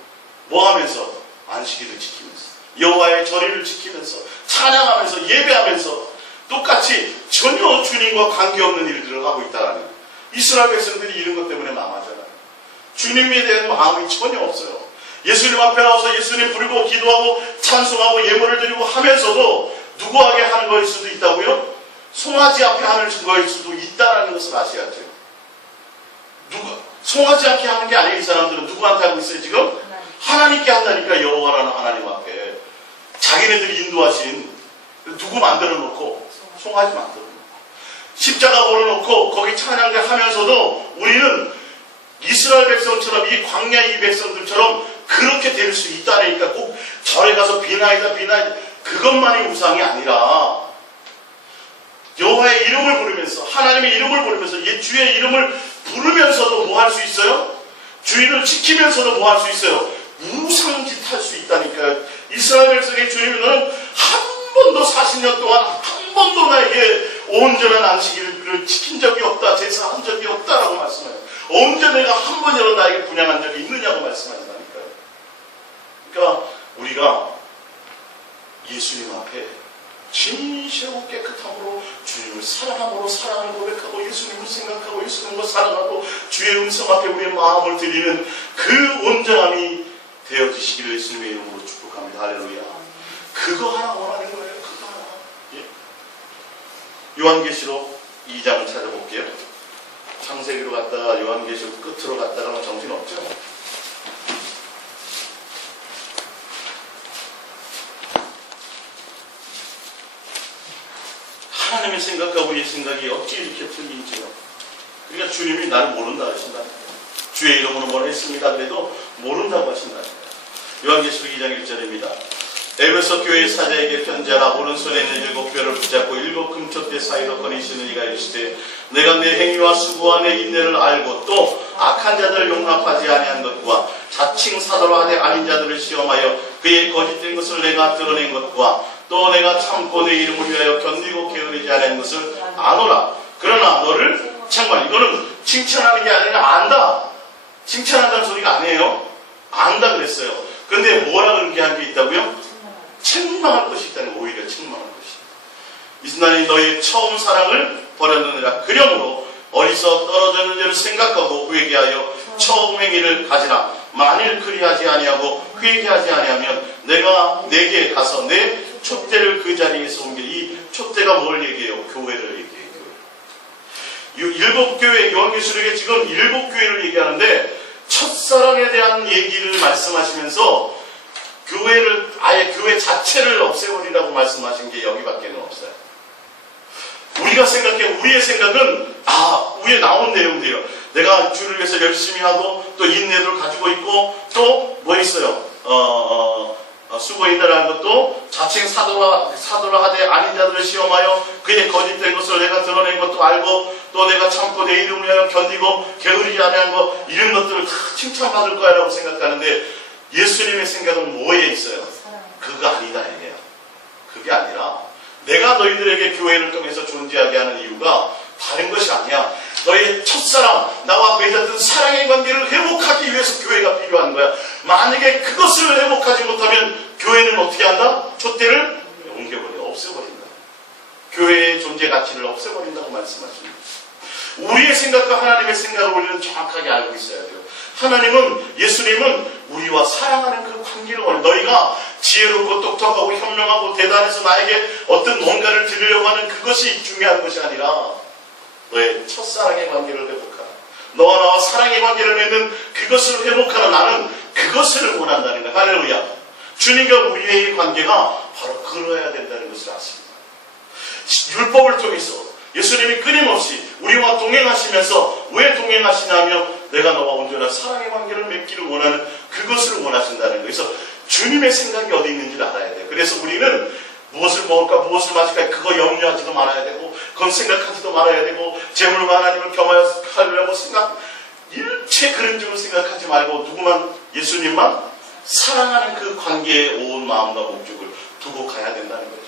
뭐 하면서? 안식일을 지키면서 여호와의 절일을 지키면서 찬양하면서 예배하면서 똑같이 전혀 주님과 관계없는 일들을 하고 있다라는 거예요. 이스라엘 백성들이 이런 것 때문에 망하잖아요. 주님에 대한 마음이 전혀 없어요. 예수님 앞에 나와서 예수님 부르고 기도하고 찬송하고 예물을 드리고 하면서도 누구에게 하는 거일 수도 있다고요? 송아지 앞에 하는 거일 수도 있다는 것을 아셔야죠. 송아지 앞에 하는 게 아니에요. 이 사람들은 누구한테 하고 있어요 지금? 하나님께 한다니까. 여호와라는 하나님 앞에 자기네들이 인도하신 누구 만들어 놓고 송아지 만들어 놓고 십자가 걸어놓고 거기 찬양대 하면서도 우리는 이스라엘 백성처럼 이 광야의 이 백성들처럼 그렇게 될 수 있다니까. 꼭 절에 가서 비나이다 그것만이 우상이 아니라 여호와의 이름을 부르면서 하나님의 이름을 부르면서 주의 이름을 부르면서도 뭐 할 수 있어요? 주의를 지키면서도 뭐 할 수 있어요? 무상짓 할 수 있다니까요. 이스라엘 백성의 주님이 너는 한 번도 40년 동안 한 번도 나에게 온전한 안식일을 지킨 적이 없다. 제사한 적이 없다라고 말씀해요. 언제 내가 한 번이라도 나에게 분양한 적이 있느냐고 말씀하신다니까요. 그러니까 우리가 예수님 앞에 진실하고 깨끗함으로 주님을 사랑함으로 사랑을 고백하고 예수님을 생각하고 예수님을 사랑하고 주의 음성 앞에 우리의 마음을 드리는 그 온전함이 되어지시기를 예수님의 이름으로 축복합니다. 할렐루야. 그거 하나 원하는 거예요. 그거 하나. 요한계시록 2장을 찾아볼게요. 창세기로 갔다가 요한계시록 끝으로 갔다가 하면 정신없죠. 하나님의 생각과 우리의 생각이 어찌 이렇게 틀린지요. 그러니까 주님이 나를 모른다 하신다니까요. 주의 이름으로 뭘 했습니다 그래도 모른다고 하신다니까요. 요한계시록 2장 1절입니다. 에베소 교회의 사자에게 편지하라. 오른손에 있는 7뼈를 붙잡고 7 금촛대 사이로 거니시는 이가 이르시되 내가 내 행위와 수고와 내 인내를 알고 또 악한 자들을 용납하지 아니한 것과 자칭 사도로 하되 아닌 자들을 시험하여 그의 거짓된 것을 내가 드러낸 것과 또 내가 참고 내 이름을 위하여 견디고 게으르지 않은 것을 아노라. 그러나 너를 참관. 이거는 칭찬하는 게 아니라 안다. 칭찬한다는 소리가 아니에요. 안다 그랬어요. 근데 뭐라 그런 게 한 게 있다고요? 책망할 것이 있다는, 오히려 책망할 것이 있다. 이스라엘이 너의 처음 사랑을 버렸느니라. 그러므로 어디서 떨어졌는 지를 생각하고 회개하여 처음 행위를 가지라. 만일 그리하지 아니하고 회개하지 아니하면 내가 내게 가서 내 촛대를 그 자리에서 옮겨. 이 촛대가 뭘 얘기해요? 교회를 얘기해요. 일곱 교회, 요한계시록에 지금 일곱 교회를 얘기하는데 첫사랑에 대한 얘기를 말씀하시면서 교회를, 아예 교회 자체를 없애버리라고 말씀하신 게 여기밖에는 없어요. 우리가 생각해, 우리의 생각은 위에 나온 내용들이요. 내가 주를 위해서 열심히 하고 또 인내를 가지고 있고 또 뭐 있어요? 수고인이라는 것도 자칭 사도라 하되 아닌 자들을 시험하여 그의 거짓된 것을 내가 드러낸 것도 알고 또 내가 참고 내 이름을 위하여 견디고 게으르지 아니한 것, 이런 것들을 다 칭찬받을 거야 라고 생각하는데 예수님의 생각은 뭐에 있어요? 그거 아니다 이게요. 그게 아니라 내가 너희들에게 교회를 통해서 존재하게 하는 이유가 다른 것이 아니야. 너의 첫사랑, 나와 맺었던 사랑의 관계를 회복하기 위해서 교회가 필요한 거야. 만약에 그것을 회복하지 못하면 교회는 어떻게 한다? 촛대를 옮겨버려, 없애버린다. 교회의 존재 가치를 없애버린다고 말씀하십니다. 우리의 생각과 하나님의 생각을 우리는 정확하게 알고 있어야 돼요. 하나님은, 예수님은 우리와 사랑하는 그 관계를 원해. 너희가 지혜롭고 똑똑하고 현명하고 대단해서 나에게 어떤 뭔가를 드리려고 하는 그것이 중요한 것이 아니라 너의 첫사랑의 관계를 회복하라. 너와 나와 사랑의 관계를 맺는 그것을 회복하는, 나는 그것을 원한다는 거야. 할렐루야. 주님과 우리의 관계가 바로 그러해야 된다는 것을 아십니다. 율법을 통해서 예수님이 끊임없이 우리와 동행하시면서 왜 동행하시냐면 내가 너와 온전한 사랑의 관계를 맺기를 원하는 그것을 원하신다는 거예요. 그래서 주님의 생각이 어디 있는지를 알아야 돼요. 그래서 우리는 무엇을 먹을까 무엇을 마실까 그거 염려하지도 말아야 되고 그건 생각하지도 말아야 되고 재물과 하나님을 겸하여 하려고 일체 그런 줄을 생각하지 말고 누구만, 예수님만 사랑하는 그 관계에 온 마음과 목적을 두고 가야 된다는 거죠.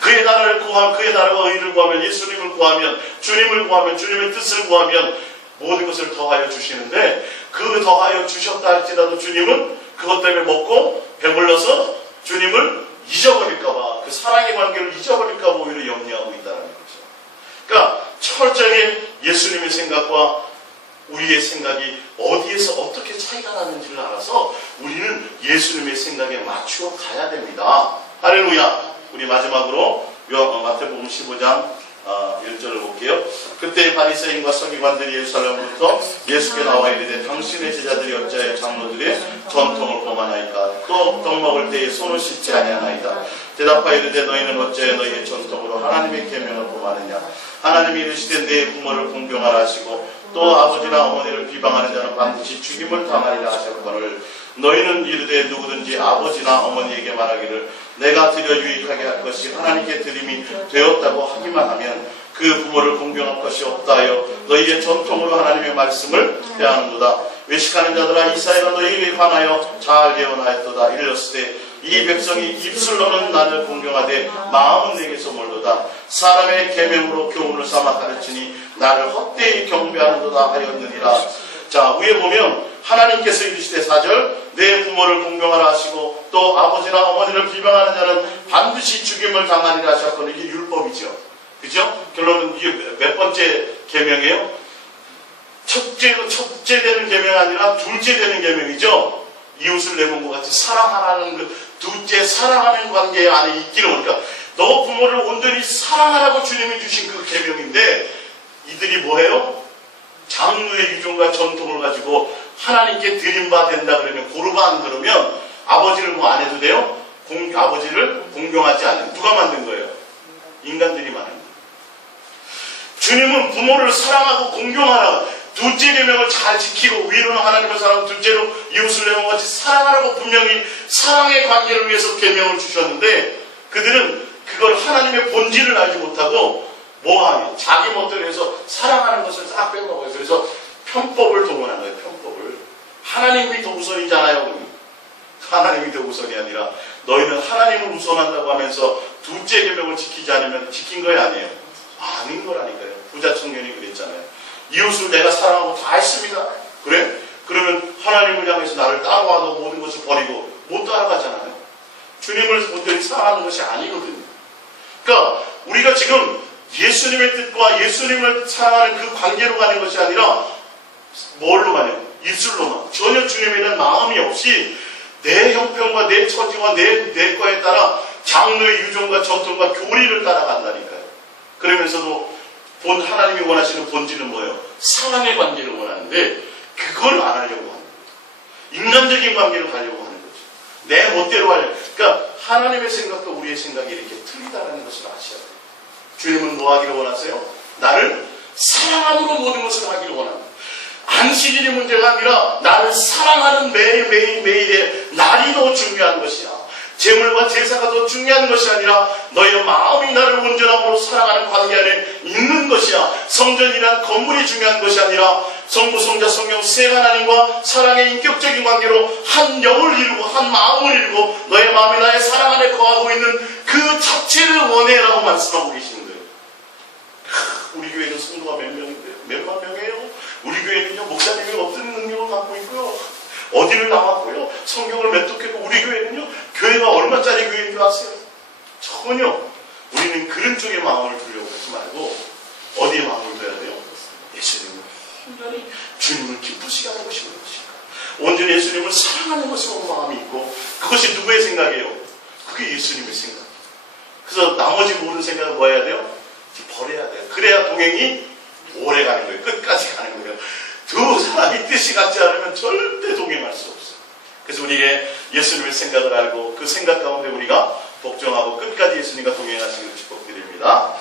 그의 나라를 구하면, 그의 나라와 의를 구하면, 예수님을 구하면, 주님을 구하면, 주님의 뜻을 구하면 모든 것을 더하여 주시는데 그 더하여 주셨다 할지라도 주님은 그것 때문에 먹고 배불러서 주님을 잊어버릴까봐, 그 사랑의 관계를 잊어버릴까봐 오히려 염려하고 있다는 거죠. 그러니까 철저하게 예수님의 생각과 우리의 생각이 어디에서 어떻게 차이가 나는지를 알아서 우리는 예수님의 생각에 맞추어 가야 됩니다. 할렐루야. 우리 마지막으로 마태복음 15장 1절을 볼게요. 그때 바리새인과 서기관들이 예루살렘으로부터 예수께 나와 이르되 당신의 제자들이 어찌하여 장로들의 전통을 범하나이까? 또 떡 먹을 때에 손을 씻지 아니하나이다. 대답하여 이르되 너희는 어찌하여 너희의 전통으로 하나님의 계명을 범하느냐? 하나님이 이르시되 내 부모를 공경하라 하시고 또 아버지나 어머니를 비방하는 자는 반드시 죽임을 당하리라 하셨거늘 너희는 이르되 누구든지 아버지나 어머니에게 말하기를 내가 드려 유익하게 할 것이 하나님께 드림이 되었다고 하기만 하면 그 부모를 공경할 것이 없다 하여 너희의 전통으로 하나님의 말씀을 대하는도다. 외식하는 자들아 이사야가 너희에게 관하여 잘 예언하였도다. 이르렀을 때 이 백성이 입술로는 나를 공경하되 마음은 내게서 멀도다. 사람의 계명으로 교훈을 삼아 가르치니 나를 헛되이 경배하는도다 하였느니라. 자, 위에 보면 하나님께서 이르시되 4절 내 부모를 공경하라 하시고 또 아버지나 어머니를 비방하는 자는 반드시 죽임을 당하리라 하셨거든요. 이게 율법이죠. 그죠? 결론은 이게 몇 번째 계명이에요? 첫째 되는 계명이 아니라 둘째 되는 계명이죠. 이웃을 내 몸과 같이 사랑하라는 그 둘째 사랑하는 관계 안에 있기를 원하니까 너 부모를 온전히 사랑하라고 주님이 주신 그 계명인데 이들이 뭐해요? 장로의 유종과 전통을 가지고 하나님께 드린 바 된다 그러면 고르반 그러면 아버지를 뭐 안 해도 돼요? 아버지를 공경하지 않는 누가 만든 거예요? 인간들이 만든 거예요. 주님은 부모를 사랑하고 공경하라 둘째 계명을 잘 지키고 위로는 하나님을 사랑하고 둘째로 이웃을 내 몸과 같이 사랑하라고 분명히 사랑의 관계를 위해서 계명을 주셨는데 그들은 그걸 하나님의 본질을 알지 못하고 뭐하냐 자기 멋대로 해서 사랑하는 것을 싹 빼먹어요. 그래서 편법을 동원한 거예요. 편법을 하나님이 더 우선이잖아요. 하나님이 더 우선이 아니라 너희는 하나님을 우선한다고 하면서 둘째 계명을 지키지 않으면 지킨 거야 아니에요? 아닌 거라니까요. 부자 청년이 그랬잖아요. 이웃을 내가 사랑하고 다 했습니다. 그래? 그러면 하나님을 향해서 나를 따라와도 모든 것을 버리고 못 따라가잖아요. 주님을 온전히 사랑하는 것이 아니거든요. 그러니까 우리가 지금 예수님의 뜻과 예수님을 사랑하는 그 관계로 가는 것이 아니라 뭘로 가냐? 입술로만. 전혀 주님에 대한 마음이 없이 내 형편과 내 처지와 내 거에 따라 장로의 유종과 전통과 교리를 따라간다니까요. 그러면서도 하나님이 원하시는 본질은 뭐예요? 사랑의 관계를 원하는데 그걸 안 하려고 하는 거죠. 인간적인 관계를 가려고 하는 거죠. 내 멋대로 하려고. 그러니까 하나님의 생각과 우리의 생각이 이렇게 틀리다는 것을 아셔야 돼요. 주님은 뭐 하기를 원하세요? 나를 사랑함으로 모든 것을 하기를 원합니다. 안식일이 문제가 아니라 나를 사랑하는 매일의 날이 더 중요한 것이야. 제물과 제사가 더 중요한 것이 아니라 너의 마음이 나를 온전함으로 사랑하는 관계 안에 있는 것이야. 성전이란 건물이 중요한 것이 아니라 성부, 성자, 성령 세 하나님과 사랑의 인격적인 관계로 한 영을 이루고 한 마음을 이루고 너의 마음이 나의 사랑 안에 거하고 있는 그 자체를 원해라고 말씀하고 계시는 거예요. 우리 교회는 성도가 몇 명인데요? 몇만 명이에요? 우리 교회는요 목사님이 어떤 능력을 갖고 있고요. 어디를 나왔고요. 성경을 몇 독했고 우리 교회는요. 교회가 얼마짜리 교회인 줄 아세요? 전혀. 우리는 그런 쪽에 마음을 두려고 하지 말고 어디에 마음을 둬야 돼요? 예수님을 온전히 주님을 기쁘시게 하는 것이 무엇인가? 온전히 예수님을 사랑하는 것이 마음이 있고 그것이 누구의 생각이에요? 그게 예수님의 생각. 그래서 나머지 모든 생각을 뭐 해야 돼요? 버려야 돼요. 그래야 동행이 오래 가는 거예요. 끝까지 가는 거예요. 두 사람이 뜻이 같지 않으면 절대 동행할 수 없어요. 그래서 우리에게 예수님의 생각을 알고 그 생각 가운데 우리가 복종하고 끝까지 예수님과 동행하시기를 축복드립니다.